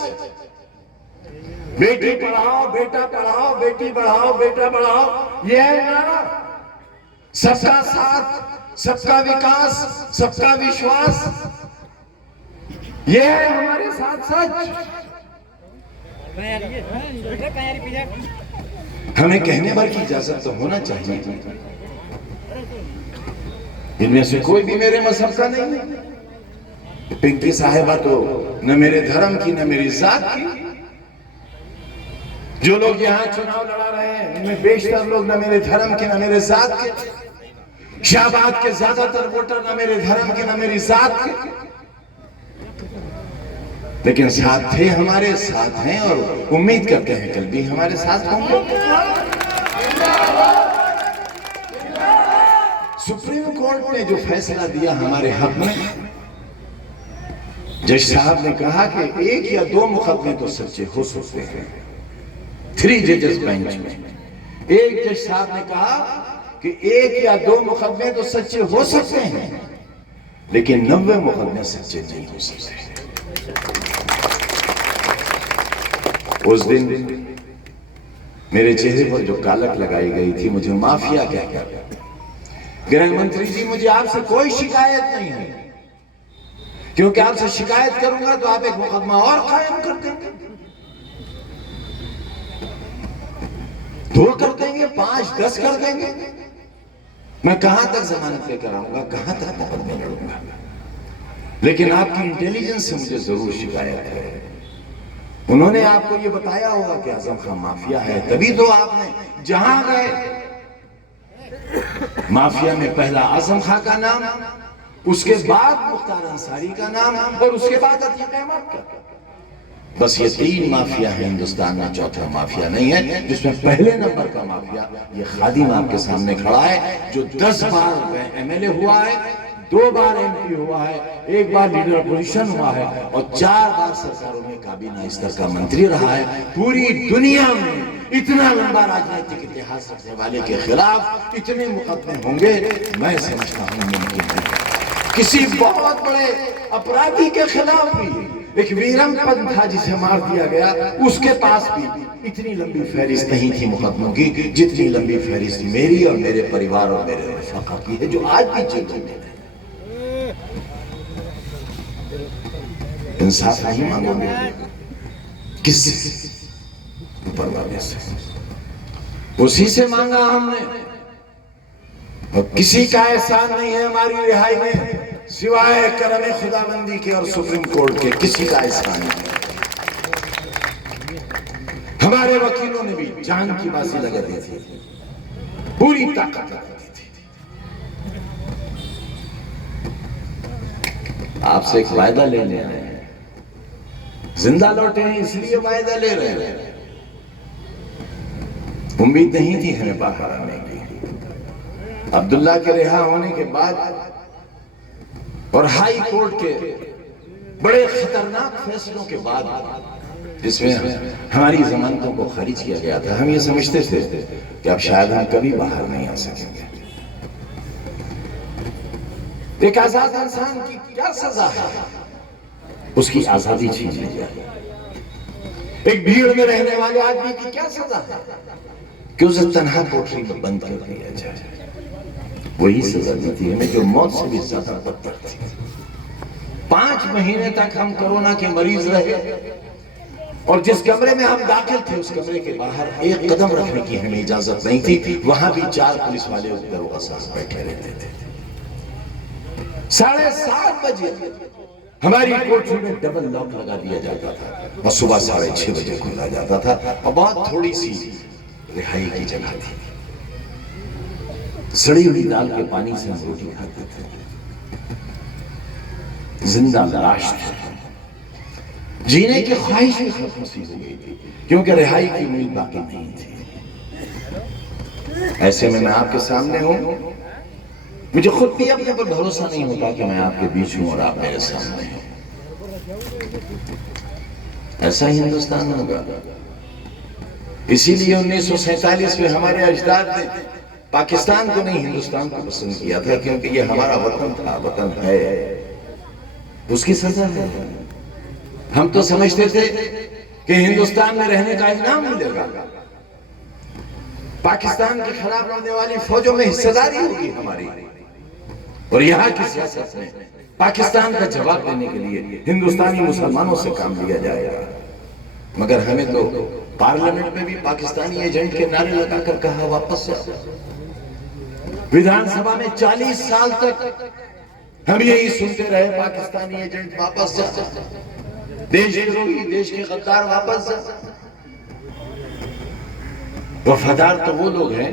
बेटी पढ़ाओ बेटा पढ़ाओ, बेटी बढ़ाओ बेटा बढ़ाओ, यह है नारा। सबका साथ, सबका विकास, सबका विश्वास, यह है हमारे साथ सच। हमें कहने भर की इजाजत तो होना चाहिए। इनमें से कोई भी मेरे मजहब का नहीं है। पिंकी साहिबा तो न मेरे धर्म की न मेरी जात की। जो लोग यहाँ चुनाव लड़ा रहे हैं इनमें बेशतर लोग न मेरे धर्म के न मेरे जात के। शाहबाद के ज्यादातर वोटर न मेरे धर्म के न मेरी जात के, लेकिन साथ थे, हमारे साथ हैं और उम्मीद करते हैं कल भी हमारे साथ होंगे। सुप्रीम कोर्ट ने जो फैसला दिया हमारे हक में, जज साहब ने कहा कि 1 या 2 मुकदमे तो सच्चे हो सकते हैं। 3 जजेस बेंच में एक जज साहब ने कहा कि 1 या 2 मुकदमे तो सच्चे हो सकते हैं, लेकिन 90 मुकदमे सच्चे नहीं हो सकते। उस दिन मेरे चेहरे पर जो कालक लगाई गई थी, मुझे माफिया कहकर। गृह मंत्री जी, मुझे आपसे कोई शिकायत नहीं है, क्योंकि आपसे शिकायत करूंगा तो आप एक मुकदमा और कायम कर देंगे, 2 कर देंगे, 5, 10 कर देंगे। मैं कहां तक जमानत लेकर आऊंगा, कहां तक मुकदमे लड़ूंगा? लेकिन आपकी इंटेलिजेंस से मुझे जरूर शिकायत है। उन्होंने आपको ये बताया होगा कि आजम खान माफिया है, तभी तो आपने जहां गए माफिया में पहला आजम खान का नाम, उसके बाद मुख्तार अंसारी का नाम और उसके बाद अतीक अहमद का। बस ये 3 माफिया है हिंदुस्तान में, चौथा माफिया नहीं है। जिसमें पहले नंबर का माफिया ये खादिम आपके सामने खड़ा है, जो 10 बार एमएलए हुआ है, 2 बार एमपी हुआ है, 1 बार लीडर अपोजिशन हुआ है और 4 बार सरकारों में काबीना स्तर का मंत्री रहा है। पूरी दुनिया में इतना लंबा राजनीतिक इतिहास रखने वाले के खिलाफ इतने मुकदमे होंगे, मैं समझता हूं मुमकिन नहीं। किसी बहुत बड़े अपराधी के खिलाफ भी, एक वीरम पंथ था जिसे मार दिया गया, उसके पास भी इतनी लंबी फहरिस्त नहीं थी मुकदमों की जितनी लंबी फहरिस्त मेरी और मेरे परिवार और मेरे रफाका की है, जो आज भी जेल में है। इंसाफ नहीं मांगोगे किससे? ऊपर वाले से, उसी से मांगा हमने, और किसी का एहसान नहीं है हमारी रिहाई में सिवाय करम खुदाबंदी के और सुप्रीम कोर्ट के। किसी का एहसान नहीं। हमारे वकीलों ने भी जान की बाजी लगा दी थी, पूरी ताकत लगा दी थी। आपसे एक वायदा लेने आए हैं, जिंदा लौटे हैं इसलिए वायदा ले रहे हैं। उम्मीद नहीं थी हमें बाहर आने की। अब्दुल्ला के रिहा होने के बाद और हाई कोर्ट के बड़े खतरनाक फैसलों के बाद, जिसमें हमारी जमानतों को खारिज किया गया था, हम ये समझते थे कि अब शायद हम कभी बाहर नहीं आ सकेंगे। एक आजाद इंसान की क्या सजा है? उसकी आजादी छीन ली जाए। एक भीड़ में रहने वाले आदमी की क्या सजा है? कि उसे तन्हा कोठरी में बंद कर दिया जाए। वही सजा दी थी हमें जो मौत से भी ज्यादा बदतर थी। 5 महीने तक हम कोरोना के मरीज रहे और जिस कमरे में हम दाखिल थे उस कमरे के बाहर 1 कदम रखने की हमें इजाजत नहीं थी। वहां भी 4 पुलिस वाले उस दरोगा साहब बैठे रहते थे। 7:30 बजे हमारी कोठरी में डबल लॉक लगा दिया जाता था और सुबह 6:30 बजे खुला जाता था और बहुत थोड़ी सी रिहाई की जगह थी। सड़ी हुई दाल के पानी से हम रोटी खाते थे, जिंदा लाश थे। जीने की ख्वाहिश भी खत्म सी हो गई थी, क्योंकि रिहाई की उम्मीद बाकी नहीं थी। ऐसे में मैं आपके सामने हूं, मुझे खुद भी अपने पर भरोसा नहीं होता कि मैं आपके बीच हूं और आप मेरे सामने हैं। ऐसा ही हिंदुस्तान होगा। इसीलिए 1947 में हमारे अजदाद ने पाकिस्तान को नहीं हिंदुस्तान को पसंद किया था, क्योंकि ये हमारा वतन था, वतन है, उसकी सजा है। हम तो समझते थे कि हिंदुस्तान में रहने का इनाम मिलेगा, पाकिस्तान के खिलाफ लड़ने वाली फौजों में हिस्सेदारी होगी हमारी, और यहाँ की सियासत में पाकिस्तान का जवाब देने के लिए हिंदुस्तानी मुसलमानों से काम लिया जाएगा। मगर हमें तो पार्लियामेंट में भी पाकिस्तानी एजेंट के नारे लगाकर कहा वापस जाओ। विधानसभा में 40 साल तक हम यही सुनते रहे, पाकिस्तानी एजेंट वापस जा, देशद्रोही, देश के गद्दार वापस जा। वफादार तो वो लोग हैं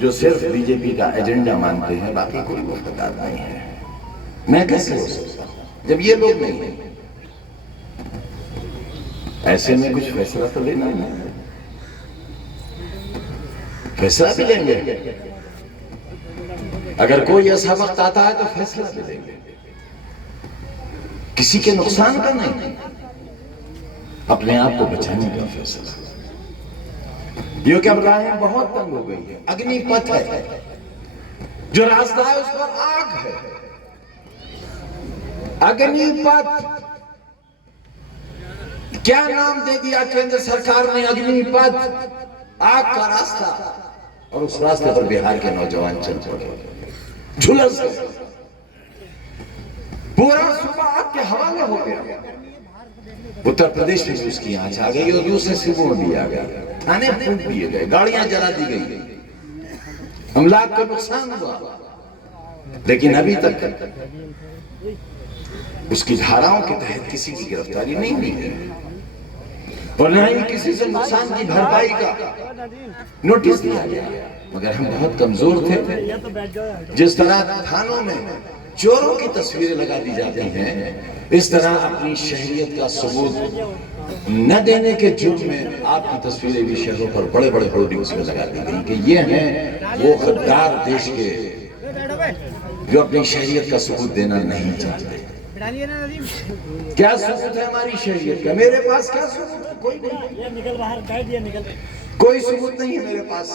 जो सिर्फ बीजेपी का एजेंडा मानते हैं, बाकी कोई वफादार नहीं है। मैं कैसे हो सकता हूं जब ये लोग नहीं है? ऐसे में कुछ फैसला तो लेना है, फैसला भी लेंगे। अगर कोई ऐसा वक्त आता है तो फैसला भी लेंगे, किसी के नुकसान का नहीं, अपने आप को बचाने का फैसला। क्योंकि अब राहें बहुत तंग हो गई है, अग्निपथ है, जो रास्ता है उस पर आग है। अग्निपथ क्या नाम दे दिया केंद्र सरकार ने? अग्निपथ, आग का रास्ता। और उस रास्ते पर बिहार के नौजवान चल पड़े, झुलस गए, पूरा सूबा आग के हवाले हो गया। उत्तर प्रदेश में उसकी आंच आ गई और दूसरे सूबों में भी आ गई, थाने फूंक दिए गए, गाड़ियां जला दी गई, अमलाक को नुकसान हुआ। लेकिन अभी तक उसकी धाराओं के तहत किसी की गिरफ्तारी नहीं हुई है, और न ही किसी से नुकसान की भरपाई का नोटिस दिया गया। मगर हम बहुत कमजोर थे। जिस तरह थानों में चोरों की तस्वीरें लगा दी जाती हैं, इस तरह अपनी शहरियत का सबूत न देने के जुर्म में आपकी तस्वीरें भी शहरों पर बड़े बड़े होर्डिंग्स में लगा दी गई कि ये हैं वो गद्दार देश के जो अपनी शहरियत का सबूत देना नहीं चाहते। क्या सबूत है हमारी शहरियत का? मेरे पास क्या सबूत है? कोई नहीं, कोई सबूत नहीं है मेरे पास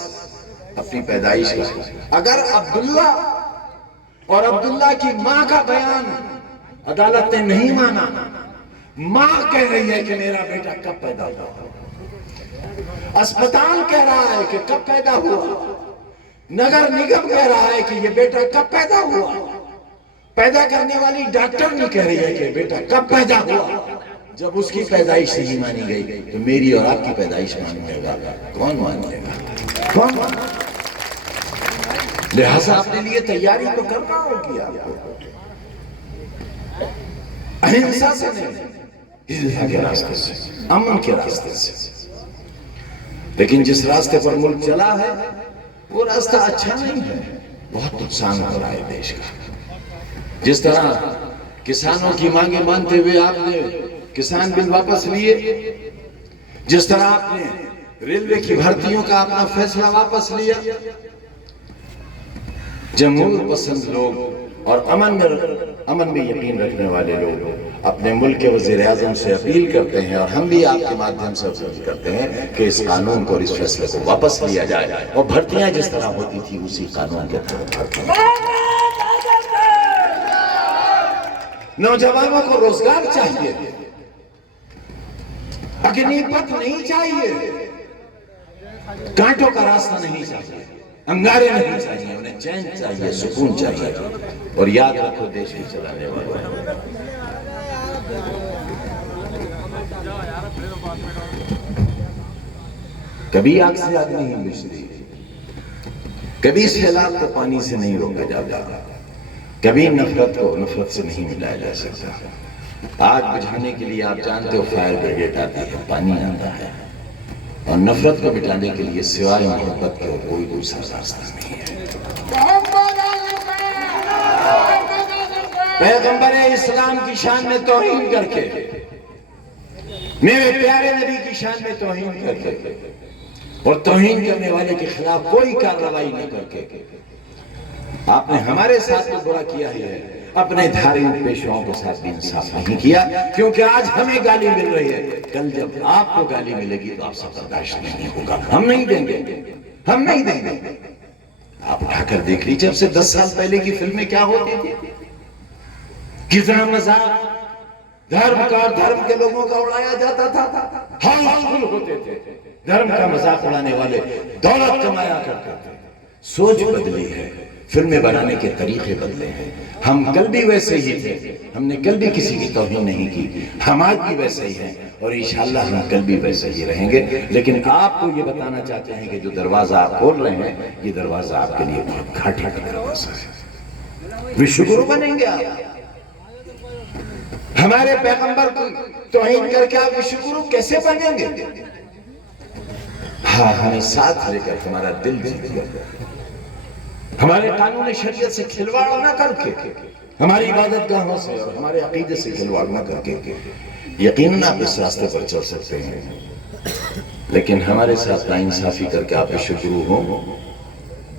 अपनी पैदाइश का। अगर अब्दुल्ला और अब्दुल्ला की मां का बयान अदालत ने नहीं माना, मां कह रही है कि मेरा बेटा कब पैदा हुआ, अस्पताल कह रहा है कि कब पैदा हुआ, नगर निगम कह रहा है कि ये बेटा कब पैदा हुआ, पैदा करने वाली डॉक्टर नहीं कह रही है कि बेटा कब पैदा हुआ। जब उसकी पैदाइश नहीं मानी गई तो मेरी और आपकी पैदाइश मान लेगा? कौन मान लेगा? कौन? लिहाजा अपने लिए तैयारी तो करना होगी आपको, अहिंसा से नहीं, हिंसा के रास्ते से, अमन के रास्ते से। लेकिन जिस रास्ते पर मुल्क चला है वो रास्ता अच्छा नहीं है, बहुत नुकसान हो रहा है देश का। जिस तरह किसानों की मांगे मानते हुए आपने किसान बिल वापस लिए, जिस तरह आपने रेलवे की भर्तियों का अपना फैसला वापस लिया, जमहूर पसंद लोग और अमन में यकीन रखने वाले लोग अपने मुल्क के वज़ीर-ए-आज़म से अपील करते हैं, और हम भी आपके माध्यम से अपील करते हैं कि इस कानून को और इस फैसले को वापस लिया जाए और भर्तियां जिस तरह होती थी उसी कानून के तहत भर्तियां। नौजवानों को रोजगार चाहिए, अग्निपथ नहीं चाहिए, कांटों का रास्ता नहीं चाहिए, अंगारे नहीं चाहिए, उन्हें चैन चाहिए, सुकून चाहिए। और याद रखो देश को चलाने वाले कभी आग से आग नहीं बुझती, कभी सैलाब को पानी से नहीं रोका जाता, कभी नफरत को नफरत से नहीं मिलाया जा सकता। आग बुझाने के लिए आप जानते हो फायर ब्रिगेड आती है, पानी आता है, और नफरत को मिटाने के लिए सिवाय मोहब्बत के और कोई दूसरा रास्ता नहीं है। पैगंबर इस्लाम की शान में तौहीन करके, मेरे प्यारे नबी की शान में तौहीन करके और तौहीन करने वाले के खिलाफ कोई कार्रवाई न करके आपने हमारे साथ तो बुरा किया ही है, अपने धार्मिक पेशवाओं के साथ भी इंसाफ नहीं किया। क्योंकि आज हमें गाली मिल रही है, कल जब आपको गाली मिलेगी तो आपसे बर्दाश्त नहीं होगा। हम नहीं देंगे, हम नहीं देंगे। आप उठाकर देख लीजिए, अब से 10 साल पहले की फिल्में क्या होती थी, कितना मजाक धर्म का और धर्म के लोगों का उड़ाया जाता था। हाउसफुल होते थे, धर्म का मजाक उड़ाने वाले दौलत कमाया करते थे। सोच बदली है, फिल्में बनाने के तरीके बदले हैं। हम कल भी वैसे ही थे, हमने कल भी किसी की तौहीन नहीं की, हम आज भी वैसे ही हैं और इंशाअल्लाह हम कल भी वैसे ही रहेंगे। लेकिन आपको ये बताना चाहते हैं कि जो दरवाजा आप खोल रहे हैं, ये दरवाजा आपके लिए बहुत घाटे का दरवाजा है। विश्वगुरु बनेंगे आप, हमारे पैगंबर को तौहीन करके आप विश्वगुरु कैसे बनेंगे? हाँ, हमें साथ लेकर हमारा दिल जीत गया, हमारे कानून शरीयत से खिलवाड़ न करके, हमारी इबादत गाहों से और हमारे अकीदे से खिलवाड़ न करके यकीनन आप इस रास्ते पर चल सकते हैं। लेकिन हमारे साथ नाइंसाफी करके आप विश्वगुरु हो,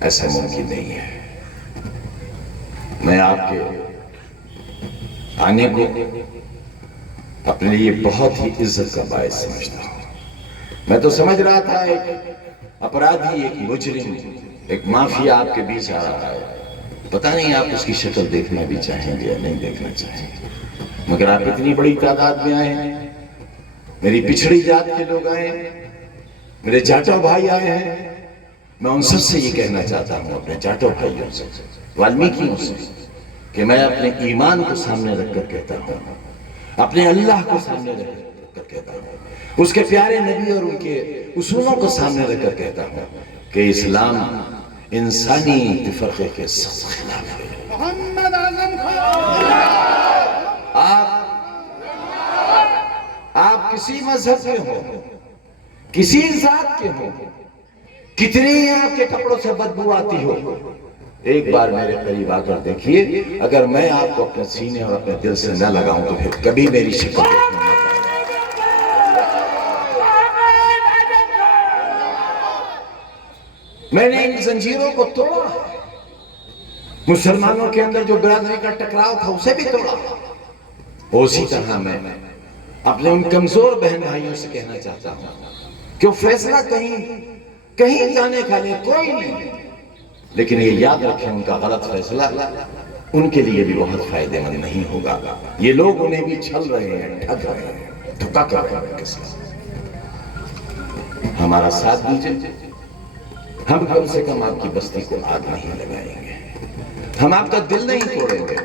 ऐसा मुमकिन नहीं है। मैं आपके आने को अपने लिए बहुत ही इज्जत का बायस समझता हूं। मैं तो समझ रहा था एक अपराधी, एक मुजरिम, एक माफिया आपके बीच आ रहा है। पता नहीं आप उसकी शक्ल देखना भी चाहेंगे या नहीं देखना चाहेंगे, मगर आप इतनी बड़ी तादाद में आए हैं। मेरी पिछड़ी जात के लोग आए हैं, मेरे जाटो भाई आए हैं। मैं उन सबसे ये कहना चाहता हूं, अपने जाटो भाइयों से, वाल्मीकियों से, कि मैं अपने ईमान को सामने रखकर कहता हूं, अपने अल्लाह को सामने रखकर कहता हूं, उसके प्यारे नबी और उनके उसूलों को सामने रखकर कहता हूं कि इस्लाम इंसानी तफरके के सख्त खिलाफ है। आप किसी मजहब के हो, किसी जात के हो, कितनी ही आपके कपड़ों से बदबू आती हो, एक बार मेरे करीब आकर देखिए। अगर मैं आपको अपने सीने और अपने दिल से न लगाऊं तो फिर कभी मेरी शक्ल देखना मत। मैंने इन जंजीरों को तोड़ा है, मुसलमानों के अंदर जो बिरादरी का टकराव था उसे भी तोड़ा। उसी तरह मैं अपने उन कमजोर बहन भाइयों से कहना चाहता हूं कि फैसला कहीं जाने का लिए कोई नहीं, लेकिन ये याद रखें, उनका गलत फैसला उनके लिए भी बहुत फायदेमंद नहीं होगा। ये लोग उन्हें भी छल रहे हैं, ठग रहे हैं, धोखा कर रहे हैं किसी से। हमारा साथ दीजिए, हम कम से कम आपकी बस्ती को आग नहीं लगाएंगे, हम आपका दिल नहीं तोड़ेंगे,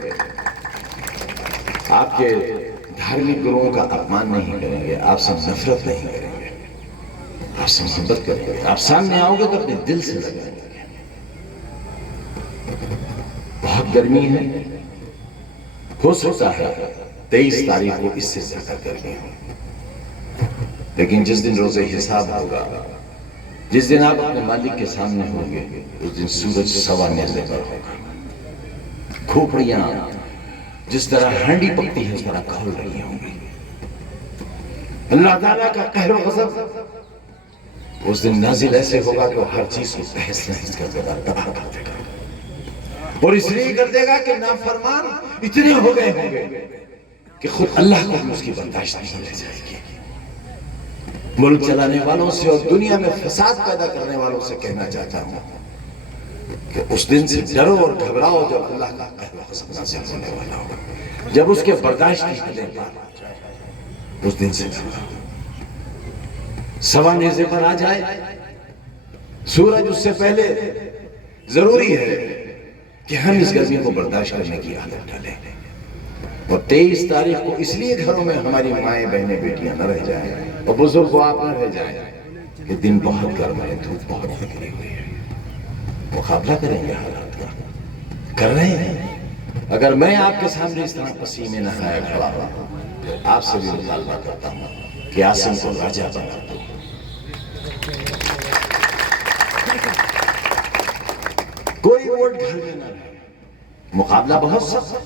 आपके धार्मिक गुरुओं का अपमान नहीं करेंगे, आपसे नफरत नहीं करेंगे, आपसे मोहब्बत करेंगे। आप सामने आओगे तो अपने दिल से लगाएंगे। बहुत गर्मी है, हो सकता है 23 तारीख को इससे ज्यादा गर्मी हो, लेकिन जिस दिन रोजे हिसाब होगा, जिस दिन आप अपने मालिक के सामने होंगे, उस दिन सूरज सवा नेज़े पर होगा। खोपड़ियां जिस तरह हांडी पकती है उस तरह खोल रही होंगी। अल्लाह ताला का कहर व गज़ब उस दिन नाजिल ऐसे होगा कि वो हर चीज को तहस नहस कर देगा, तबाह कर देगा, और इसलिए कर देगा कि नाफरमान इतने हो गए होंगे कि खुद अल्लाह को भी उसकी बर्दाश्त नहीं रह जाएगी। मुल्क चलाने वालों से और दुनिया में फसाद पैदा करने वालों से कहना चाहता हूं कि उस दिन से डरो और घबराओ जब अल्लाह का कहर व गज़ब नाज़िल होने वाला होगा, जब उसके बर्दाश्त की हदें पार हो जाए, उस दिन से घबराओ। सवा नेज़े पर आ जाए सूरज, उससे पहले जरूरी है कि हम इस गर्मी को बर्दाश्त करने की आदत डालें। और 23 तारीख को इसलिए घरों में हमारी माएं, बहनें, बेटियां न रह जाएं और बुजुर्ग आप न रह जाएं कि दिन बहुत गर्म है, धूप बहुत निकली हुई है। मुकाबला करेंगे हालात का, कर रहे हैं। अगर मैं आपके सामने इस तरह पसीने नहाया खड़ा हूं, आपसे भी मुतालबा करता हूं कि आसिम को राजा बना दो, कोई वोट घर में ना रहे। मुकाबला बहुत सख्त है।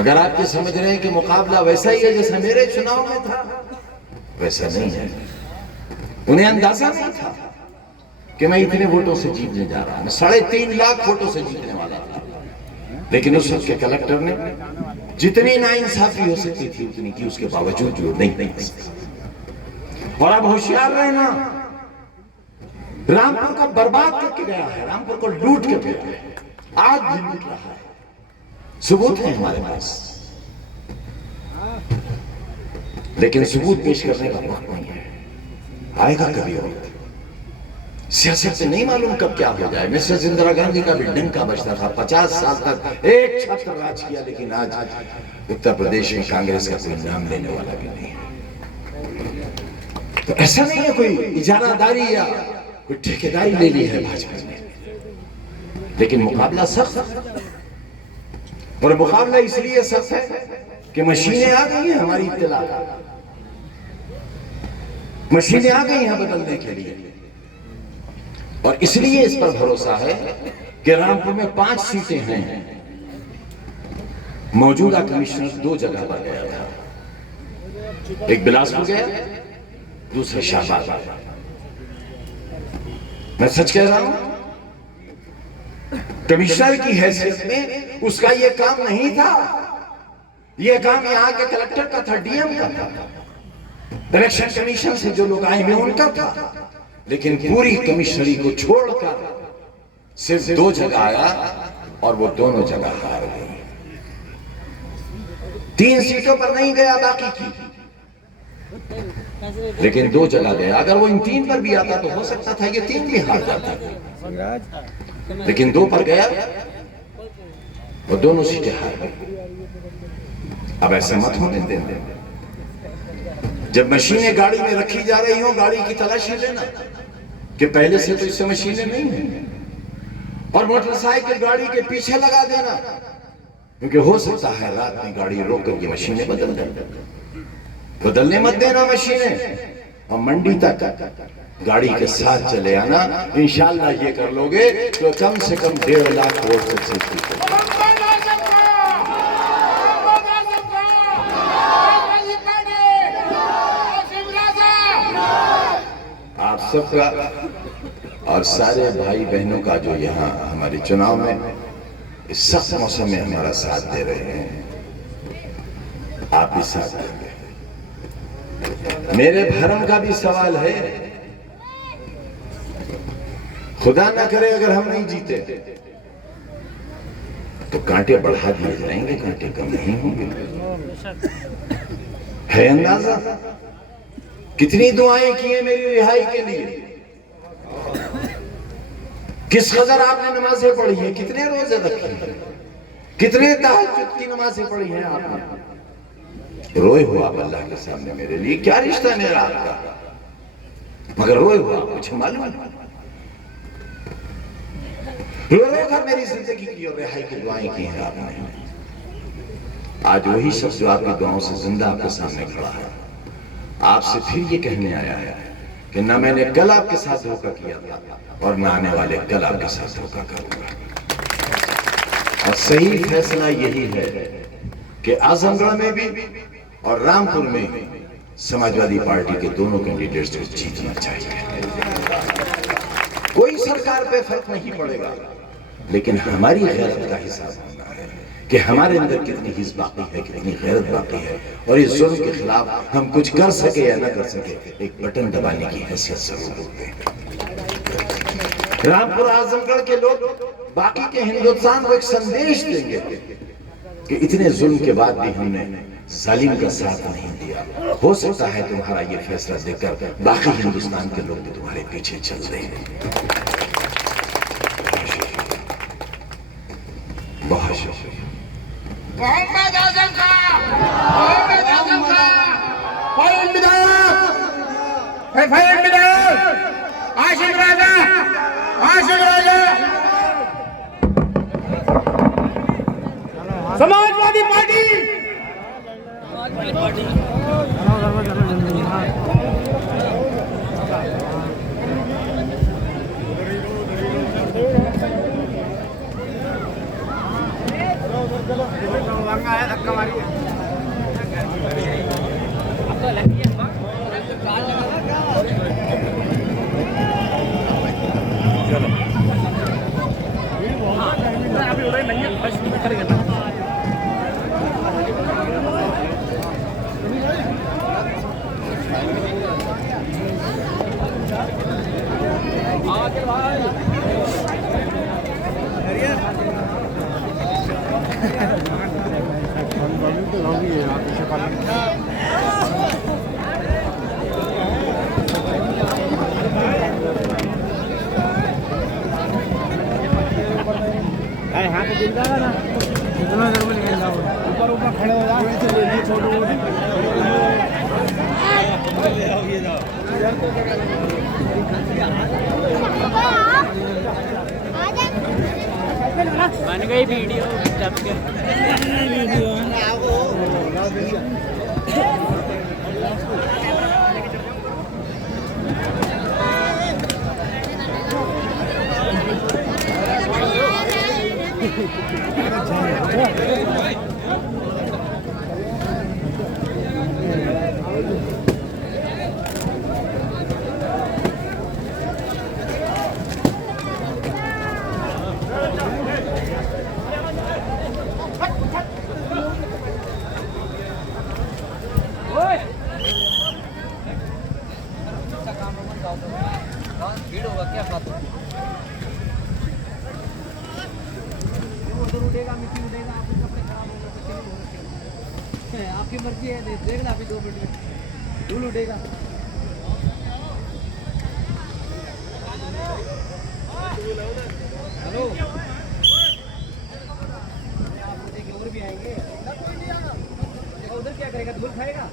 अगर आप ये समझ रहे हैं कि मुकाबला वैसा ही है जैसा मेरे चुनाव में था, वैसा नहीं है। उन्हें अंदाजा नहीं था कि मैं इतने वोटों से जीतने जा रहा हूं। 3.5 लाख वोटों से जीतने वाला था, लेकिन उस वक्त के कलेक्टर ने जितनी नाइंसाफी हो सकती थी उतनी की, उसके बावजूद जो नहीं। और अब होशियार रहना, रामपुर को बर्बाद करके गया है, रामपुर को लूट के गया है, आज भी लूट रहा है। सबूत है हमारे पास, लेकिन सबूत पेश करने का वक्त नहीं है। आएगा कभी और। सियासत से नहीं मालूम कब क्या हो जाए। मिसेस इंदिरा गांधी का भी डंका बजता था। 50 साल तक एक छत्र राज किया, लेकिन आज उत्तर प्रदेश में कांग्रेस का कोई नाम लेने वाला भी नहीं है। तो ऐसा नहीं है कोई इजारादारी या कोई ठेकेदारी ले ली है भाजपा ने, लेकिन मुकाबला सख्त है। और मुकाबला इसलिए सख्त है कि मशीनें आ गई हैं हमारी इत्तला, मशीनें आ गई हैं बदलने के लिए। और इसलिए इस पर भरोसा है कि रामपुर में 5 सीटें हैं। मौजूदा कमिश्नर 2 जगह पर गया था, एक बिलासपुर गया, दूसरा शाहबाद। मैं सच कह रहा हूं, कमिश्नर की हैसियत में उसका यह काम नहीं था। यह काम यहां के कलेक्टर का था, डीएम का था, इलेक्शन कमीशन से जो लोग आए हुए उनका था। लेकिन पूरी कमिश्नरी को छोड़कर सिर्फ 2 जगह आया और वो दोनों जगह हार गई। 3 सीटों पर नहीं गया बाकी की, लेकिन 2 जगह गया। अगर वो इन 3 पर भी आता तो हो सकता था ये 3 भी हार जाता, लेकिन 2 पर गया, वो दोनों सीटें हार गई। अब ऐसा मत होने दें। जब मशीनें गाड़ी में रखी जा रही हो, गाड़ी की तलाशी लेना कि पहले से तो इससे मशीनें नहीं हैं, और मोटरसाइकिल गाड़ी के पीछे लगा देना, क्योंकि हो सकता है रात में गाड़ी रोक कर ये मशीनें बदल दें। बदलने मत देना मशीनें, और मंडी तक गाड़ी के साथ चले आना। इंशाल्लाह ये कर लोगे तो कम से कम 1.5 लाख वोट सक्सेसफुल। आप सबका और सारे भाई बहनों का जो यहाँ हमारे चुनाव में इस सख्त मौसम में हमारा साथ दे रहे हैं, आप भी साथ देंगे। मेरे भरम का भी सवाल है, खुदा ना करे अगर हम नहीं जीते तो कांटे बढ़ा दिए जाएंगे, कांटे कम नहीं होंगे। है अंदाजा कितनी दुआएं की हैं मेरी रिहाई के लिए, किस कदर आपने नमाजें पढ़ी हैं, कितने रोजे रखे हैं, कितने तहज्जुद की नमाजें पढ़ी हैं आपने। रोए हो आप अल्लाह के सामने मेरे लिए, क्या रिश्ता मेरा आपका, मगर रोए हो आप, मुझे मालूम है। रो कर मेरी जिंदगी की और रिहाई की दुआएं की हैं आपने। आज वही शख्स जो आपकी दुआओं से जिंदा आपके सामने खड़ा है, आपसे फिर ये कहने आया है कि ना मैंने कल आपके साथ धोखा किया था और ना आने वाले कल आपके साथ धोखा करूंगा। और सही फैसला यही है कि आजमगढ़ में भी और रामपुर में समाजवादी पार्टी के दोनों कैंडिडेट्स को जीतना चाहिए। कोई सरकार पे फर्क नहीं पड़ेगा, लेकिन हमारी गैरत का हिसाब होना है कि हमारे अंदर कितनी हिस्स बाकी है, कितनी गैरत बाकी है, और इस जुल्म के खिलाफ हम कुछ कर सके या ना कर सके, एक बटन दबाने की हैसियत जरूर होती है। रामपुर आजमगढ़ के लोग बाकी के हिंदुस्तान को एक संदेश देंगे कि इतने जुल्म के बाद भी हमने जालिम का साथ नहीं दिया। हो सकता है तुम्हारा ये फैसला देकर बाकी हिंदुस्तान के लोग भी तुम्हारे पीछे चल रहे हैं। बहुत शुक्रिया। मोहम्मद आजम खान, मोहम्मद आजम खान, फाइल विधायक, फाइल विधायक, आशिक राजा, आशिक राजा, समाजवादी पार्टी, समाजवादी पार्टी। बन गई वीडियो जब के भीड़ होगा क्या बात उधर उड़ेगा मिट्टी उड़ेगा आपके कपड़े खराब होंगे बच्चे नहीं हो रखे आपकी मर्जी है देखना अभी 2 मिनट में धूल उड़ेगा हेलो और भी आएंगे उधर क्या करेगा धूल खाएगा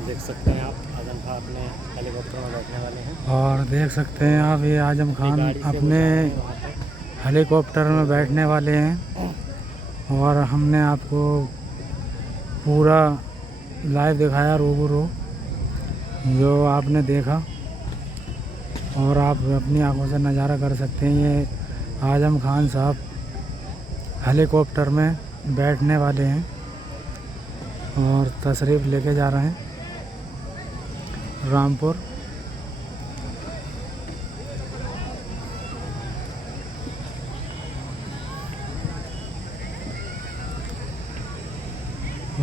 देख सकते हैं आप आजम खान अपने हेलीकॉप्टर में बैठने वाले हैं और देख सकते हैं आप ये आजम खान अपने हेलीकॉप्टर में बैठने वाले हैं और हमने आपको पूरा लाइव दिखाया रूबरू जो आपने देखा और आप अपनी आंखों से नज़ारा कर सकते हैं। ये आजम खान साहब हेलीकॉप्टर में बैठने वाले हैं और तशरीफ़ लेके जा रहे हैं रामपुर।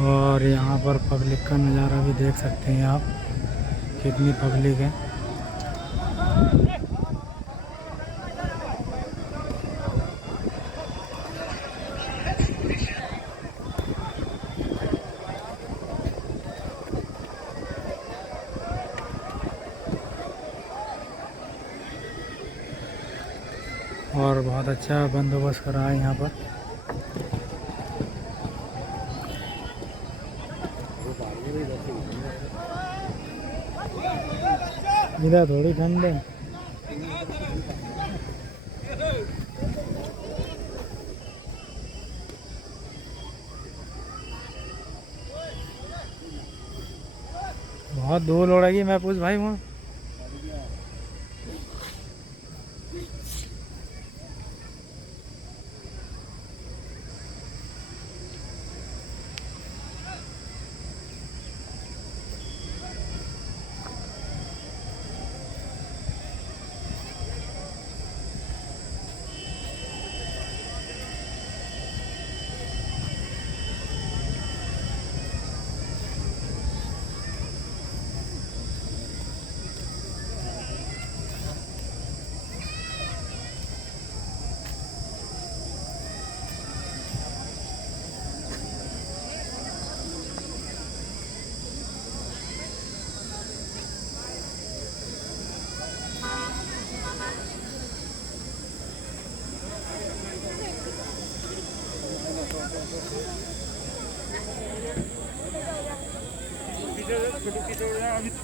और यहाँ पर पब्लिक का नज़ारा भी देख सकते हैं आप कितनी पब्लिक है। और बहुत अच्छा बंदोबस्त करा है यहाँ पर। इधर थोड़ी ठंड है। बहुत धूल उड़ेगी महफूज भाई वहाँ।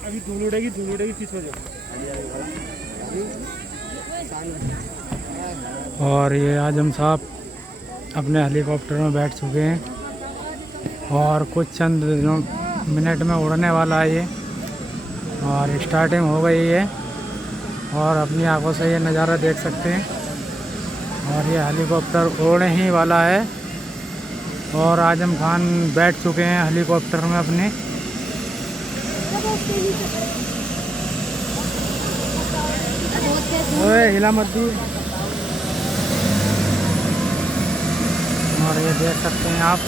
अभी धूल उड़ेगी पीछे हो। और ये आजम साहब अपने हेलीकॉप्टर में बैठ चुके हैं और कुछ चंद मिनट में उड़ने वाला है ये, और स्टार्टिंग हो गई है और अपनी आंखों से ये नज़ारा देख सकते हैं। और ये हेलीकॉप्टर उड़ने ही वाला है और आजम खान बैठ चुके हैं हेलीकॉप्टर में अपने। ओए हिला मत दी। और ये देख सकते हैं आप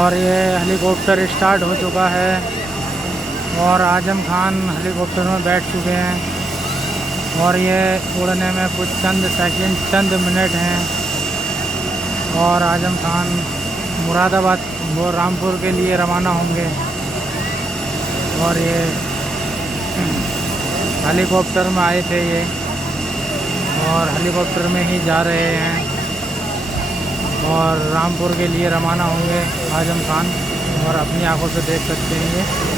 और ये हेलीकॉप्टर स्टार्ट हो चुका है और आजम खान हेलीकॉप्टर में बैठ चुके हैं और ये उड़ने में कुछ चंद सेकंड चंद मिनट हैं और आजम खान मुरादाबाद वो रामपुर के लिए रवाना होंगे। और ये हेलीकॉप्टर में आए थे ये और हेलीकॉप्टर में ही जा रहे हैं और रामपुर के लिए रवाना होंगे आजम खान। और अपनी आंखों से देख सकते हैं ये।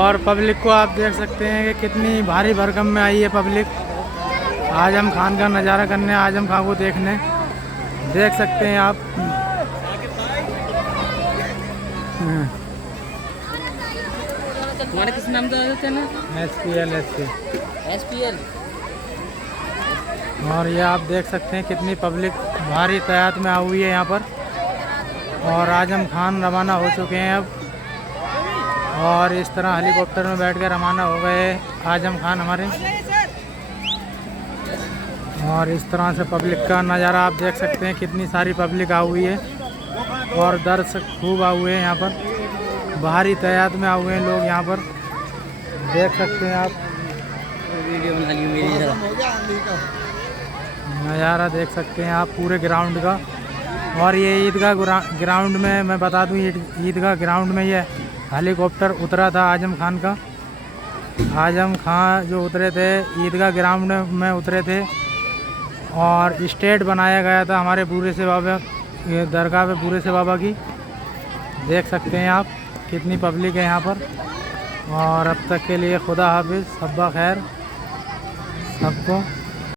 और पब्लिक को आप देख सकते हैं कि कितनी भारी भरकम में आई है पब्लिक आजम खान का नज़ारा करने, आजम खान को देखने। देख सकते हैं आप। तुम्हारा किस नाम का चैनल? SPL। और ये आप देख सकते हैं कितनी पब्लिक भारी तादाद में आई हुई है यहाँ पर। और आजम खान रवाना हो चुके हैं अब और इस तरह हेलीकॉप्टर में बैठ कर रवाना हो गए आजम खान हमारे। और इस तरह से पब्लिक का नज़ारा आप देख सकते हैं, कितनी सारी पब्लिक आई हुई है और दर्शक खूब आए हुए हैं यहाँ पर, भारी तादाद में आए हुए हैं लोग यहाँ पर। देख सकते हैं आप वीडियो बना ली मेरी नज़ारा देख सकते हैं आप पूरे ग्राउंड का। और ये ईदगाह ग्राउंड में मैं बता दूं, ईदगाह ग्राउंड में ये हेलीकॉप्टर उतरा था आजम खान का। आजम खान जो उतरे थे ईदगाह ग्राउंड में उतरे थे और स्टेज बनाया गया था हमारे बूढ़े से बाबा दरगाह पे बूढ़े से बाबा की। देख सकते हैं आप कितनी पब्लिक है यहाँ पर। और अब तक के लिए खुदा हाफिज़, सब्बा खैर सबको।